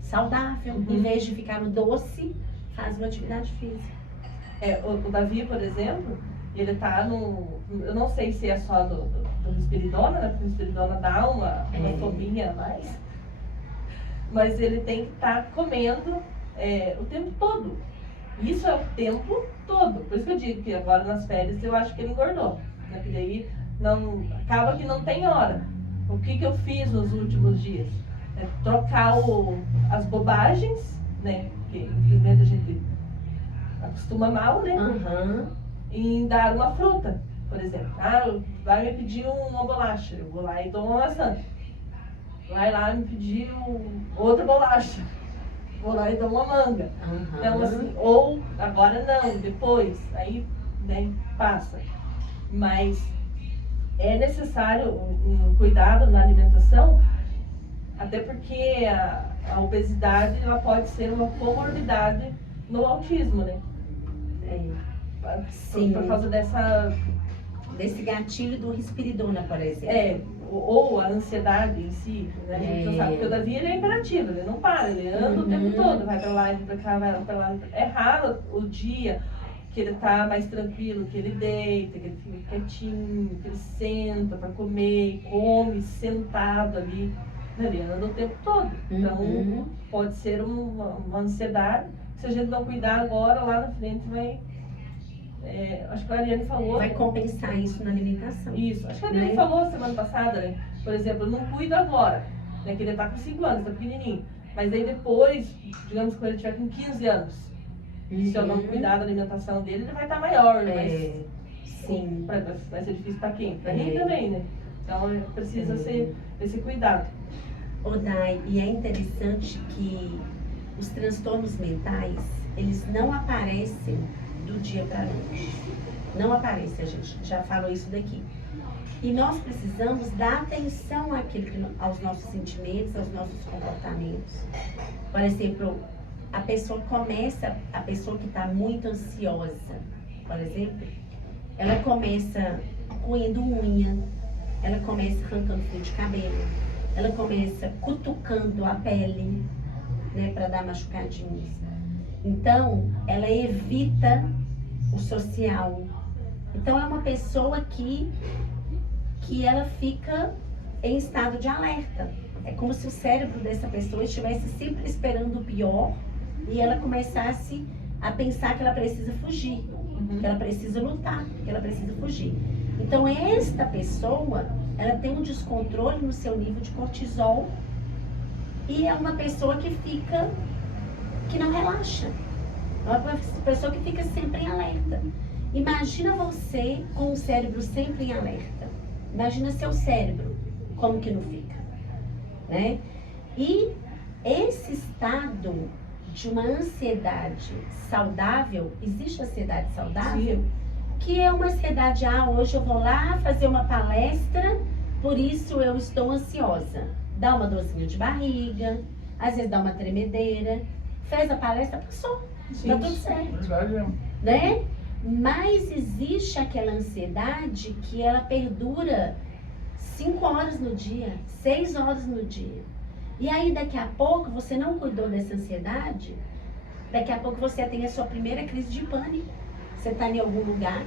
saudável. Em vez de ficar no doce, faz uma atividade física. O Davi, por exemplo, ele tá no... Eu não sei se é só do risperidona, né? Porque o risperidona dá uma fominha a mais. Mas ele tem que estar comendo o tempo todo. Isso é o tempo todo. Por isso que eu digo que agora nas férias eu acho que ele engordou. Né? Porque daí acaba que não tem hora. O que eu fiz nos últimos dias? Trocar as bobagens, né? Que infelizmente a gente acostuma mal, né? Em dar uma fruta, por exemplo. Vai me pedir uma bolacha, eu vou lá e dou uma maçã. Vai lá me pedir outra bolacha, vou lá e dou uma manga. Então assim, ou agora não, depois, aí, né, passa. Mas é necessário um cuidado na alimentação, até porque a obesidade ela pode ser uma comorbidade no autismo, né? Sim. Por causa desse gatilho do risperidona, por exemplo. Ou a ansiedade em si, né? A gente não sabe, porque o Davi ele é imperativo, ele não para, ele anda o tempo todo, vai pra lá, vai pra cá, vai pra lá. É raro o dia que ele tá mais tranquilo, que ele deita, que ele fica quietinho, que ele senta pra comer, come sentado ali. Ele anda o tempo todo. Então, pode ser uma ansiedade. Se a gente não cuidar agora, lá na frente vai... acho que a Ariane falou... Vai compensar isso na alimentação. Isso. Acho que a Ariane falou semana passada, né? Por exemplo, eu não cuido agora, né? Que ele tá com 5 anos, tá pequenininho. Mas aí depois, digamos que quando ele tiver com 15 anos, se eu não cuidar da alimentação dele, ele vai estar maior, né? Sim. Vai ser difícil pra quem? Pra mim também, né? Então precisa ser esse cuidado. Dai, e é interessante que os transtornos mentais, eles não aparecem do dia para a noite. Não aparece, a gente já falou isso daqui. E nós precisamos dar atenção aos nossos sentimentos, aos nossos comportamentos. Por exemplo, a pessoa que está muito ansiosa, por exemplo, ela começa roendo unha, ela começa arrancando fio de cabelo, ela começa cutucando a pele, né, para dar machucadinhos. Então, ela evita o social. Então, é uma pessoa que ela fica em estado de alerta. É como se o cérebro dessa pessoa estivesse sempre esperando o pior e ela começasse a pensar que ela precisa fugir, que ela precisa lutar, que ela precisa fugir. Então, esta pessoa, ela tem um descontrole no seu nível de cortisol e é uma pessoa que não relaxa. É uma pessoa que fica sempre em alerta. Imagina você com o cérebro sempre em alerta. Imagina seu cérebro, como que não fica, né? E esse estado de uma ansiedade saudável, existe ansiedade saudável? Sim. Que é uma ansiedade, hoje eu vou lá fazer uma palestra, por isso eu estou ansiosa. Dá uma dorzinha de barriga, às vezes dá uma tremedeira. Fez a palestra, passou. Tá tudo certo. Verdade, né? mais existe aquela ansiedade que ela perdura 5 horas no dia, 6 horas no dia. E aí daqui a pouco você não cuidou dessa ansiedade, daqui a pouco você tem a sua primeira crise de pânico. Você está em algum lugar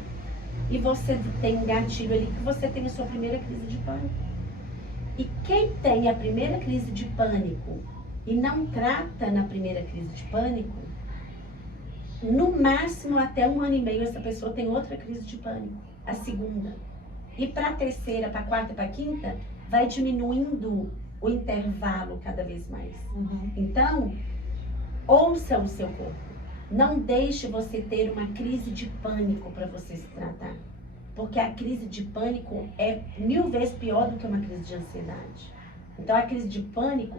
e você tem um gatilho ali que você tem a sua primeira crise de pânico. E quem tem a primeira crise de pânico e não trata na primeira crise de pânico, no máximo até 1 ano e meio essa pessoa tem outra crise de pânico, a segunda. E para a terceira, para a quarta e para a quinta, vai diminuindo o intervalo cada vez mais. Então, ouça o seu corpo. Não deixe você ter uma crise de pânico para você se tratar. Porque a crise de pânico é 1000 vezes pior do que uma crise de ansiedade. Então, a crise de pânico,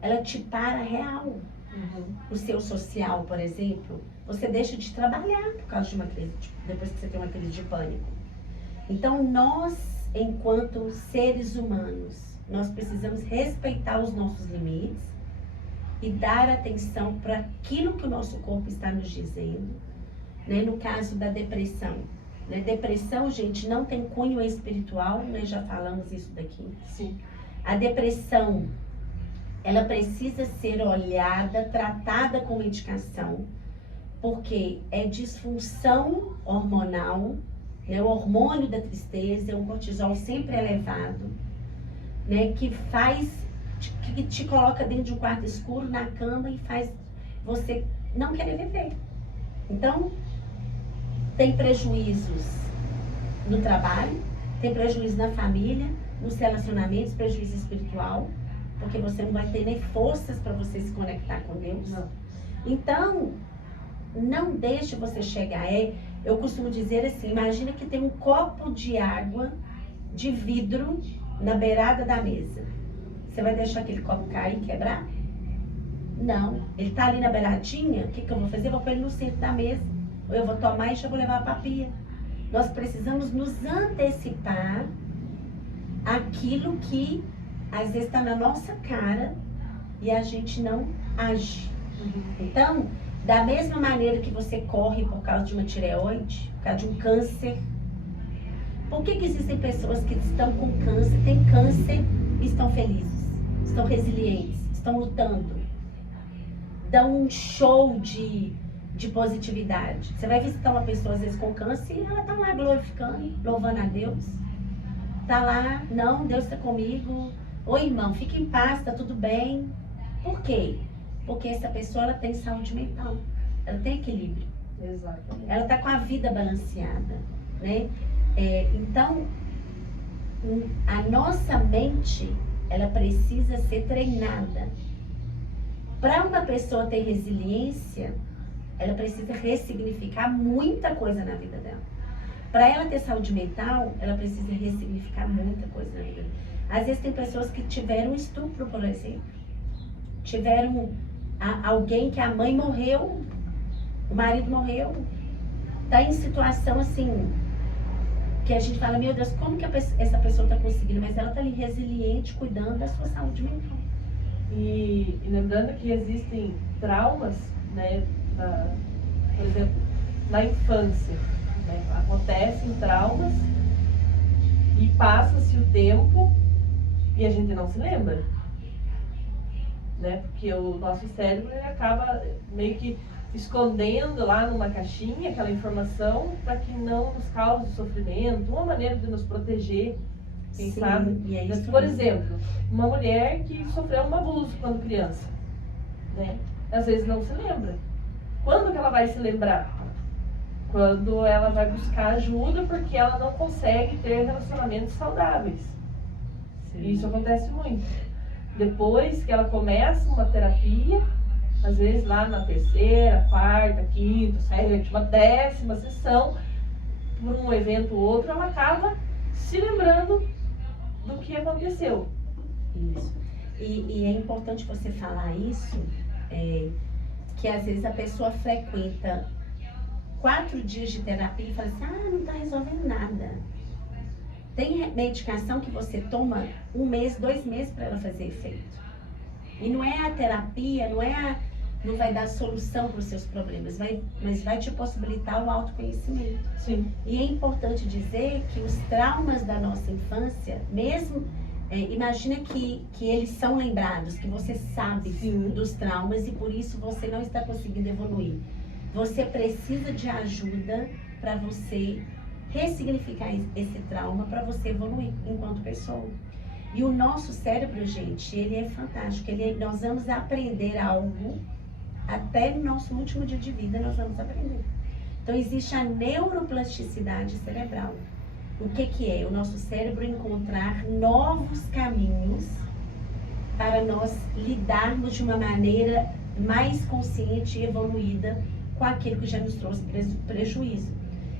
ela te para real. O seu social, por exemplo, você deixa de trabalhar por causa de uma crise, depois que você tem uma crise de pânico. Então, nós, enquanto seres humanos, nós precisamos respeitar os nossos limites e dar atenção para aquilo que o nosso corpo está nos dizendo, né? No caso da depressão. Né? Depressão, gente, não tem cunho espiritual, nós já falamos isso daqui. Sim. A depressão, ela precisa ser olhada, tratada com medicação, porque é disfunção hormonal, né? O hormônio da tristeza, é um cortisol sempre elevado, né? Que te coloca dentro de um quarto escuro, na cama, e faz você não querer viver. Então, tem prejuízos no trabalho, tem prejuízo na família, nos relacionamentos, prejuízo espiritual, porque você não vai ter nem forças para você se conectar com Deus. Não. Então, não deixe você chegar. Eu costumo dizer assim, imagina que tem um copo de água de vidro na beirada da mesa. Você vai deixar aquele copo cair e quebrar? Não. Ele está ali na beiradinha, o que eu vou fazer? Eu vou pôr ele no centro da mesa. Ou eu vou tomar e já vou levar para a pia. Nós precisamos nos antecipar àquilo que às vezes está na nossa cara e a gente não age. Então, da mesma maneira que você corre por causa de uma tireoide, por causa de um câncer, por que existem pessoas que estão com câncer, têm câncer e estão felizes, estão resilientes, estão lutando, dão um show de positividade? Você vai visitar uma pessoa às vezes com câncer e ela está lá glorificando, louvando a Deus. Está lá, não, Deus está comigo. Oi, irmão, fique em paz, está tudo bem. Por quê? Porque essa pessoa, ela tem saúde mental, ela tem equilíbrio. Exatamente. Ela está com a vida balanceada, né? Então, a nossa mente, ela precisa ser treinada. Para uma pessoa ter resiliência, ela precisa ressignificar muita coisa na vida dela. Para ela ter saúde mental, ela precisa ressignificar muita coisa na vida dela. Às vezes tem pessoas que tiveram estupro, por exemplo. Tiveram alguém que a mãe morreu, o marido morreu. Está em situação assim, que a gente fala, meu Deus, como que essa pessoa está conseguindo? Mas ela está ali resiliente, cuidando da sua saúde mental. E lembrando que existem traumas, né, por exemplo, na infância, né, acontecem traumas e passa-se o tempo e a gente não se lembra, né, porque o nosso cérebro ele acaba meio que escondendo lá numa caixinha aquela informação para que não nos cause sofrimento, uma maneira de nos proteger. Quem Sim, sabe? e é isso Por mesmo. exemplo, uma mulher que sofreu um abuso quando criança, né? Às vezes não se lembra. Quando que ela vai se lembrar? Quando ela vai buscar ajuda porque ela não consegue ter relacionamentos saudáveis. Sim. E isso acontece muito. Depois que ela começa uma terapia, às vezes lá na 3ª, 4ª, 5ª, 7ª, 10ª sessão, por um evento ou outro, ela acaba se lembrando do que aconteceu. Isso. E é importante você falar isso, que às vezes a pessoa frequenta 4 dias de terapia e fala assim, não está resolvendo nada. Tem medicação que você toma 1 mês, 2 meses para ela fazer efeito. E não é a terapia, não é não vai dar solução para os seus problemas, mas vai te possibilitar o autoconhecimento. Sim. E é importante dizer que os traumas da nossa infância, mesmo, imagina que eles são lembrados, que você sabe Sim. dos traumas e por isso você não está conseguindo evoluir. Você precisa de ajuda para você ressignificar esse trauma, para você evoluir enquanto pessoa. E o nosso cérebro, gente, ele é fantástico. Nós vamos aprender algo até no nosso último dia de vida, nós vamos aprender. Então, existe a neuroplasticidade cerebral. O que é? O nosso cérebro encontrar novos caminhos para nós lidarmos de uma maneira mais consciente e evoluída com aquilo que já nos trouxe prejuízo.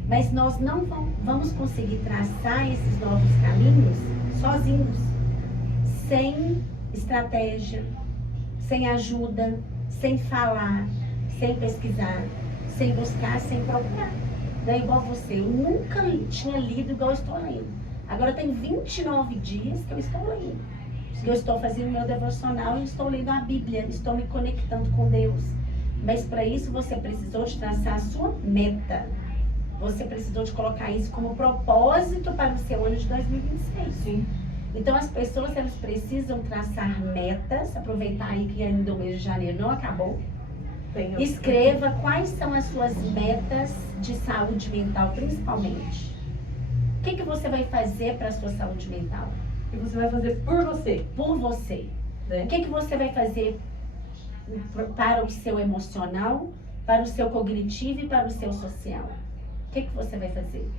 Mas nós não vamos conseguir traçar esses novos caminhos sozinhos, sem estratégia, sem ajuda, sem falar, sem pesquisar, sem buscar, sem procurar. Não é igual você, eu nunca tinha lido igual eu estou lendo. Agora tem 29 dias que eu estou lendo. Que eu estou fazendo meu devocional e estou lendo a Bíblia, estou me conectando com Deus. Mas para isso você precisou de traçar a sua meta. Você precisou de colocar isso como propósito para o seu ano de 2026. Sim. Então as pessoas, elas precisam traçar metas, aproveitar aí que ainda o mês de janeiro não acabou. Escreva quais são as suas metas de saúde mental, principalmente. O que você vai fazer para a sua saúde mental? O que você vai fazer por você? Por você. Né? O que você vai fazer para o seu emocional, para o seu cognitivo e para o seu social? O que você vai fazer?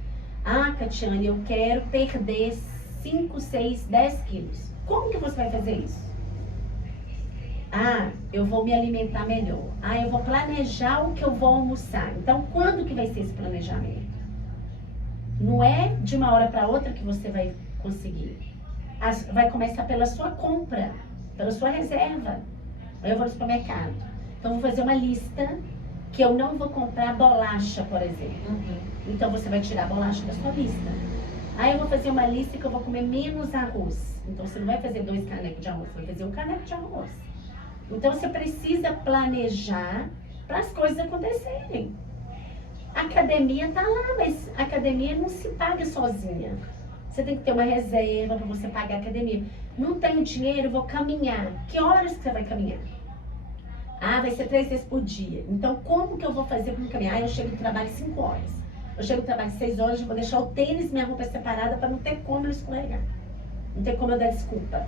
Ah, Catiane, eu quero perder 5, 6, 10 quilos. Como que você vai fazer isso? Ah, eu vou me alimentar melhor. Ah, eu vou planejar o que eu vou almoçar. Então, quando que vai ser esse planejamento? Não é de uma hora para outra que você vai conseguir. Vai começar pela sua compra, pela sua reserva. Eu vou no supermercado. Então, vou fazer uma lista que eu não vou comprar bolacha, por exemplo. Então, você vai tirar a bolacha da sua lista. Aí, eu vou fazer uma lista que eu vou comer menos arroz. Então, você não vai fazer 2 canecos de arroz, você vai fazer 1 caneco de arroz. Então, você precisa planejar para as coisas acontecerem. A academia está lá, mas a academia não se paga sozinha. Você tem que ter uma reserva para você pagar a academia. Não tenho dinheiro, vou caminhar. Que horas que você vai caminhar? Ah, vai ser 3 vezes por dia. Então, como que eu vou fazer para caminhar? Ah, eu chego do trabalho 5 horas. Eu chego do trabalho 6 horas, eu vou deixar o tênis e minha roupa separada para não ter como eu escorregar. Não ter como eu dar desculpa.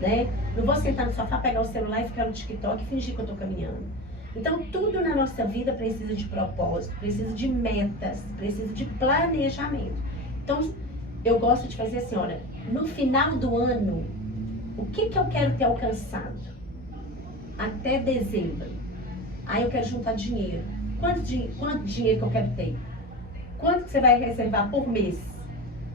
Né? Não vou sentar no sofá, pegar o celular e ficar no TikTok e fingir que eu estou caminhando. Então, tudo na nossa vida precisa de propósito, precisa de metas, precisa de planejamento. Então, eu gosto de fazer assim, olha, no final do ano, o que eu quero ter alcançado? Até dezembro. Aí eu quero juntar dinheiro. Quanto dinheiro que eu quero ter? Quanto que você vai reservar por mês?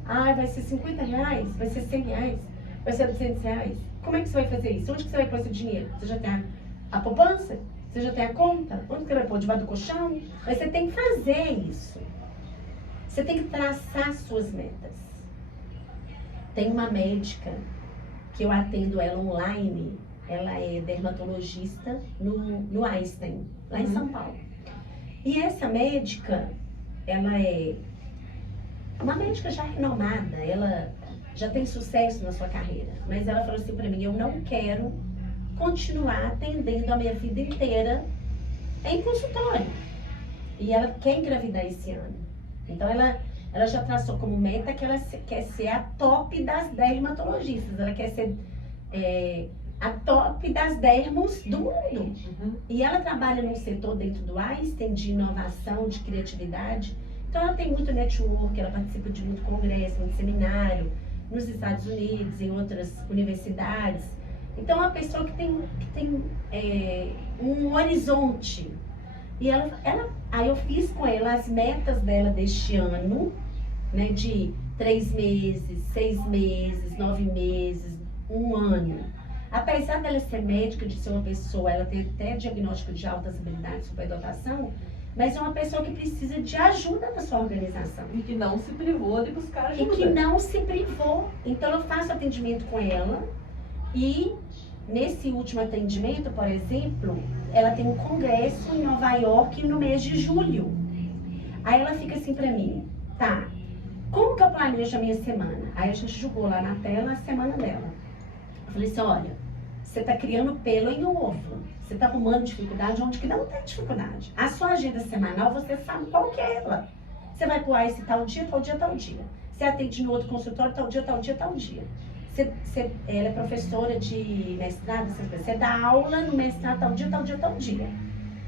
Ah, vai ser 50 reais? Vai ser 100 reais? Vai ser 200 reais? Como é que você vai fazer isso? Onde que você vai pôr esse dinheiro? Você já tem a poupança? Você já tem a conta? Onde que você vai pôr? Debaixo do colchão? Mas você tem que fazer isso. Você tem que traçar suas metas. Tem uma médica que eu atendo ela online. Ela é dermatologista no Einstein, lá em São Paulo. E essa médica, ela é uma médica já renomada. Ela já tem sucesso na sua carreira. Mas ela falou assim pra mim, eu não quero continuar atendendo a minha vida inteira em consultório. E ela quer engravidar esse ano. Então ela já traçou como meta que ela quer ser a top das dermatologistas. Ela quer ser a top das dermos do mundo. E ela trabalha num setor dentro do Einstein de inovação, de criatividade. Então ela tem muito network, ela participa de muito congresso, muito seminário, nos Estados Unidos, em outras universidades. Então é uma pessoa que tem um horizonte. E aí eu fiz com ela as metas dela deste ano, né, de 3 meses, 6 meses, 9 meses, 1 ano. Apesar dela ser médica, de ser uma pessoa, ela tem até diagnóstico de altas habilidades, superdotação, mas é uma pessoa que precisa de ajuda na sua organização. E que não se privou de buscar ajuda. E que não se privou. Então eu faço atendimento com ela e nesse último atendimento, por exemplo, ela tem um congresso em Nova York no mês de julho. Aí ela fica assim pra mim, tá, como que eu planejo a minha semana? Aí a gente jogou lá na tela a semana dela. Eu falei assim, olha, você tá criando pelo em ovo. Você tá arrumando dificuldade onde que não tem dificuldade. A sua agenda semanal, você sabe qual que é ela. Você vai pular esse tal dia, tal dia, tal dia. Você atende no outro consultório, tal dia, tal dia, tal dia. Ela é professora de mestrado, você dá aula no mestrado, tal dia, tal dia, tal dia.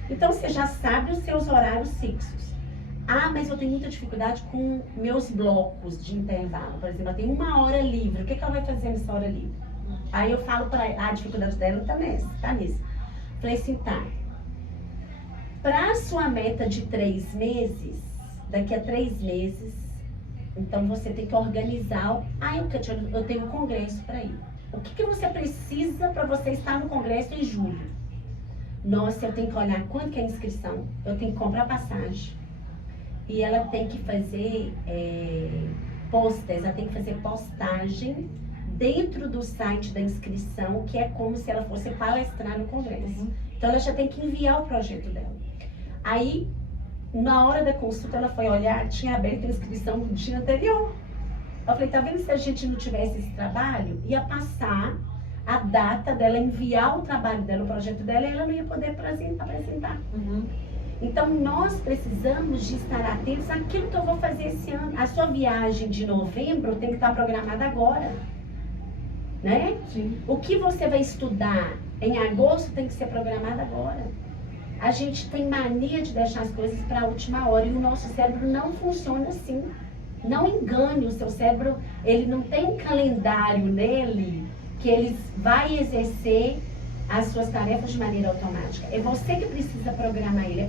Então, você já sabe os seus horários fixos. Ah, mas eu tenho muita dificuldade com meus blocos de intervalo. Por exemplo, eu tenho 1 hora livre. O que ela vai fazer nessa hora livre? Aí eu falo para ela, a dificuldade dela tá nisso. Falei assim, tá. Para a sua meta de 3 meses, daqui a 3 meses, então você tem que organizar. Ah, eu tenho um congresso para ir. O que você precisa para você estar no congresso em julho? Nossa, eu tenho que olhar quanto que é a inscrição. Eu tenho que comprar passagem. E ela tem que fazer posters, ela tem que fazer postagem dentro do site da inscrição, que é como se ela fosse palestrar no congresso. Então ela já tem que enviar o projeto dela. Aí, na hora da consulta, ela foi olhar, tinha aberto a inscrição no dia anterior. Eu falei, tá vendo, se a gente não tivesse esse trabalho, ia passar a data dela enviar o trabalho dela, o projeto dela, e ela não ia poder apresentar. Então, nós precisamos de estar atentos àquilo que eu vou fazer esse ano. A sua viagem de novembro tem que estar programada agora, né? Sim. O que você vai estudar em agosto tem que ser programado agora. A gente tem mania de deixar as coisas para a última hora e o nosso cérebro não funciona assim. Não engane o seu cérebro, ele não tem um calendário nele que ele vai exercer as suas tarefas de maneira automática. É você que precisa programar ele.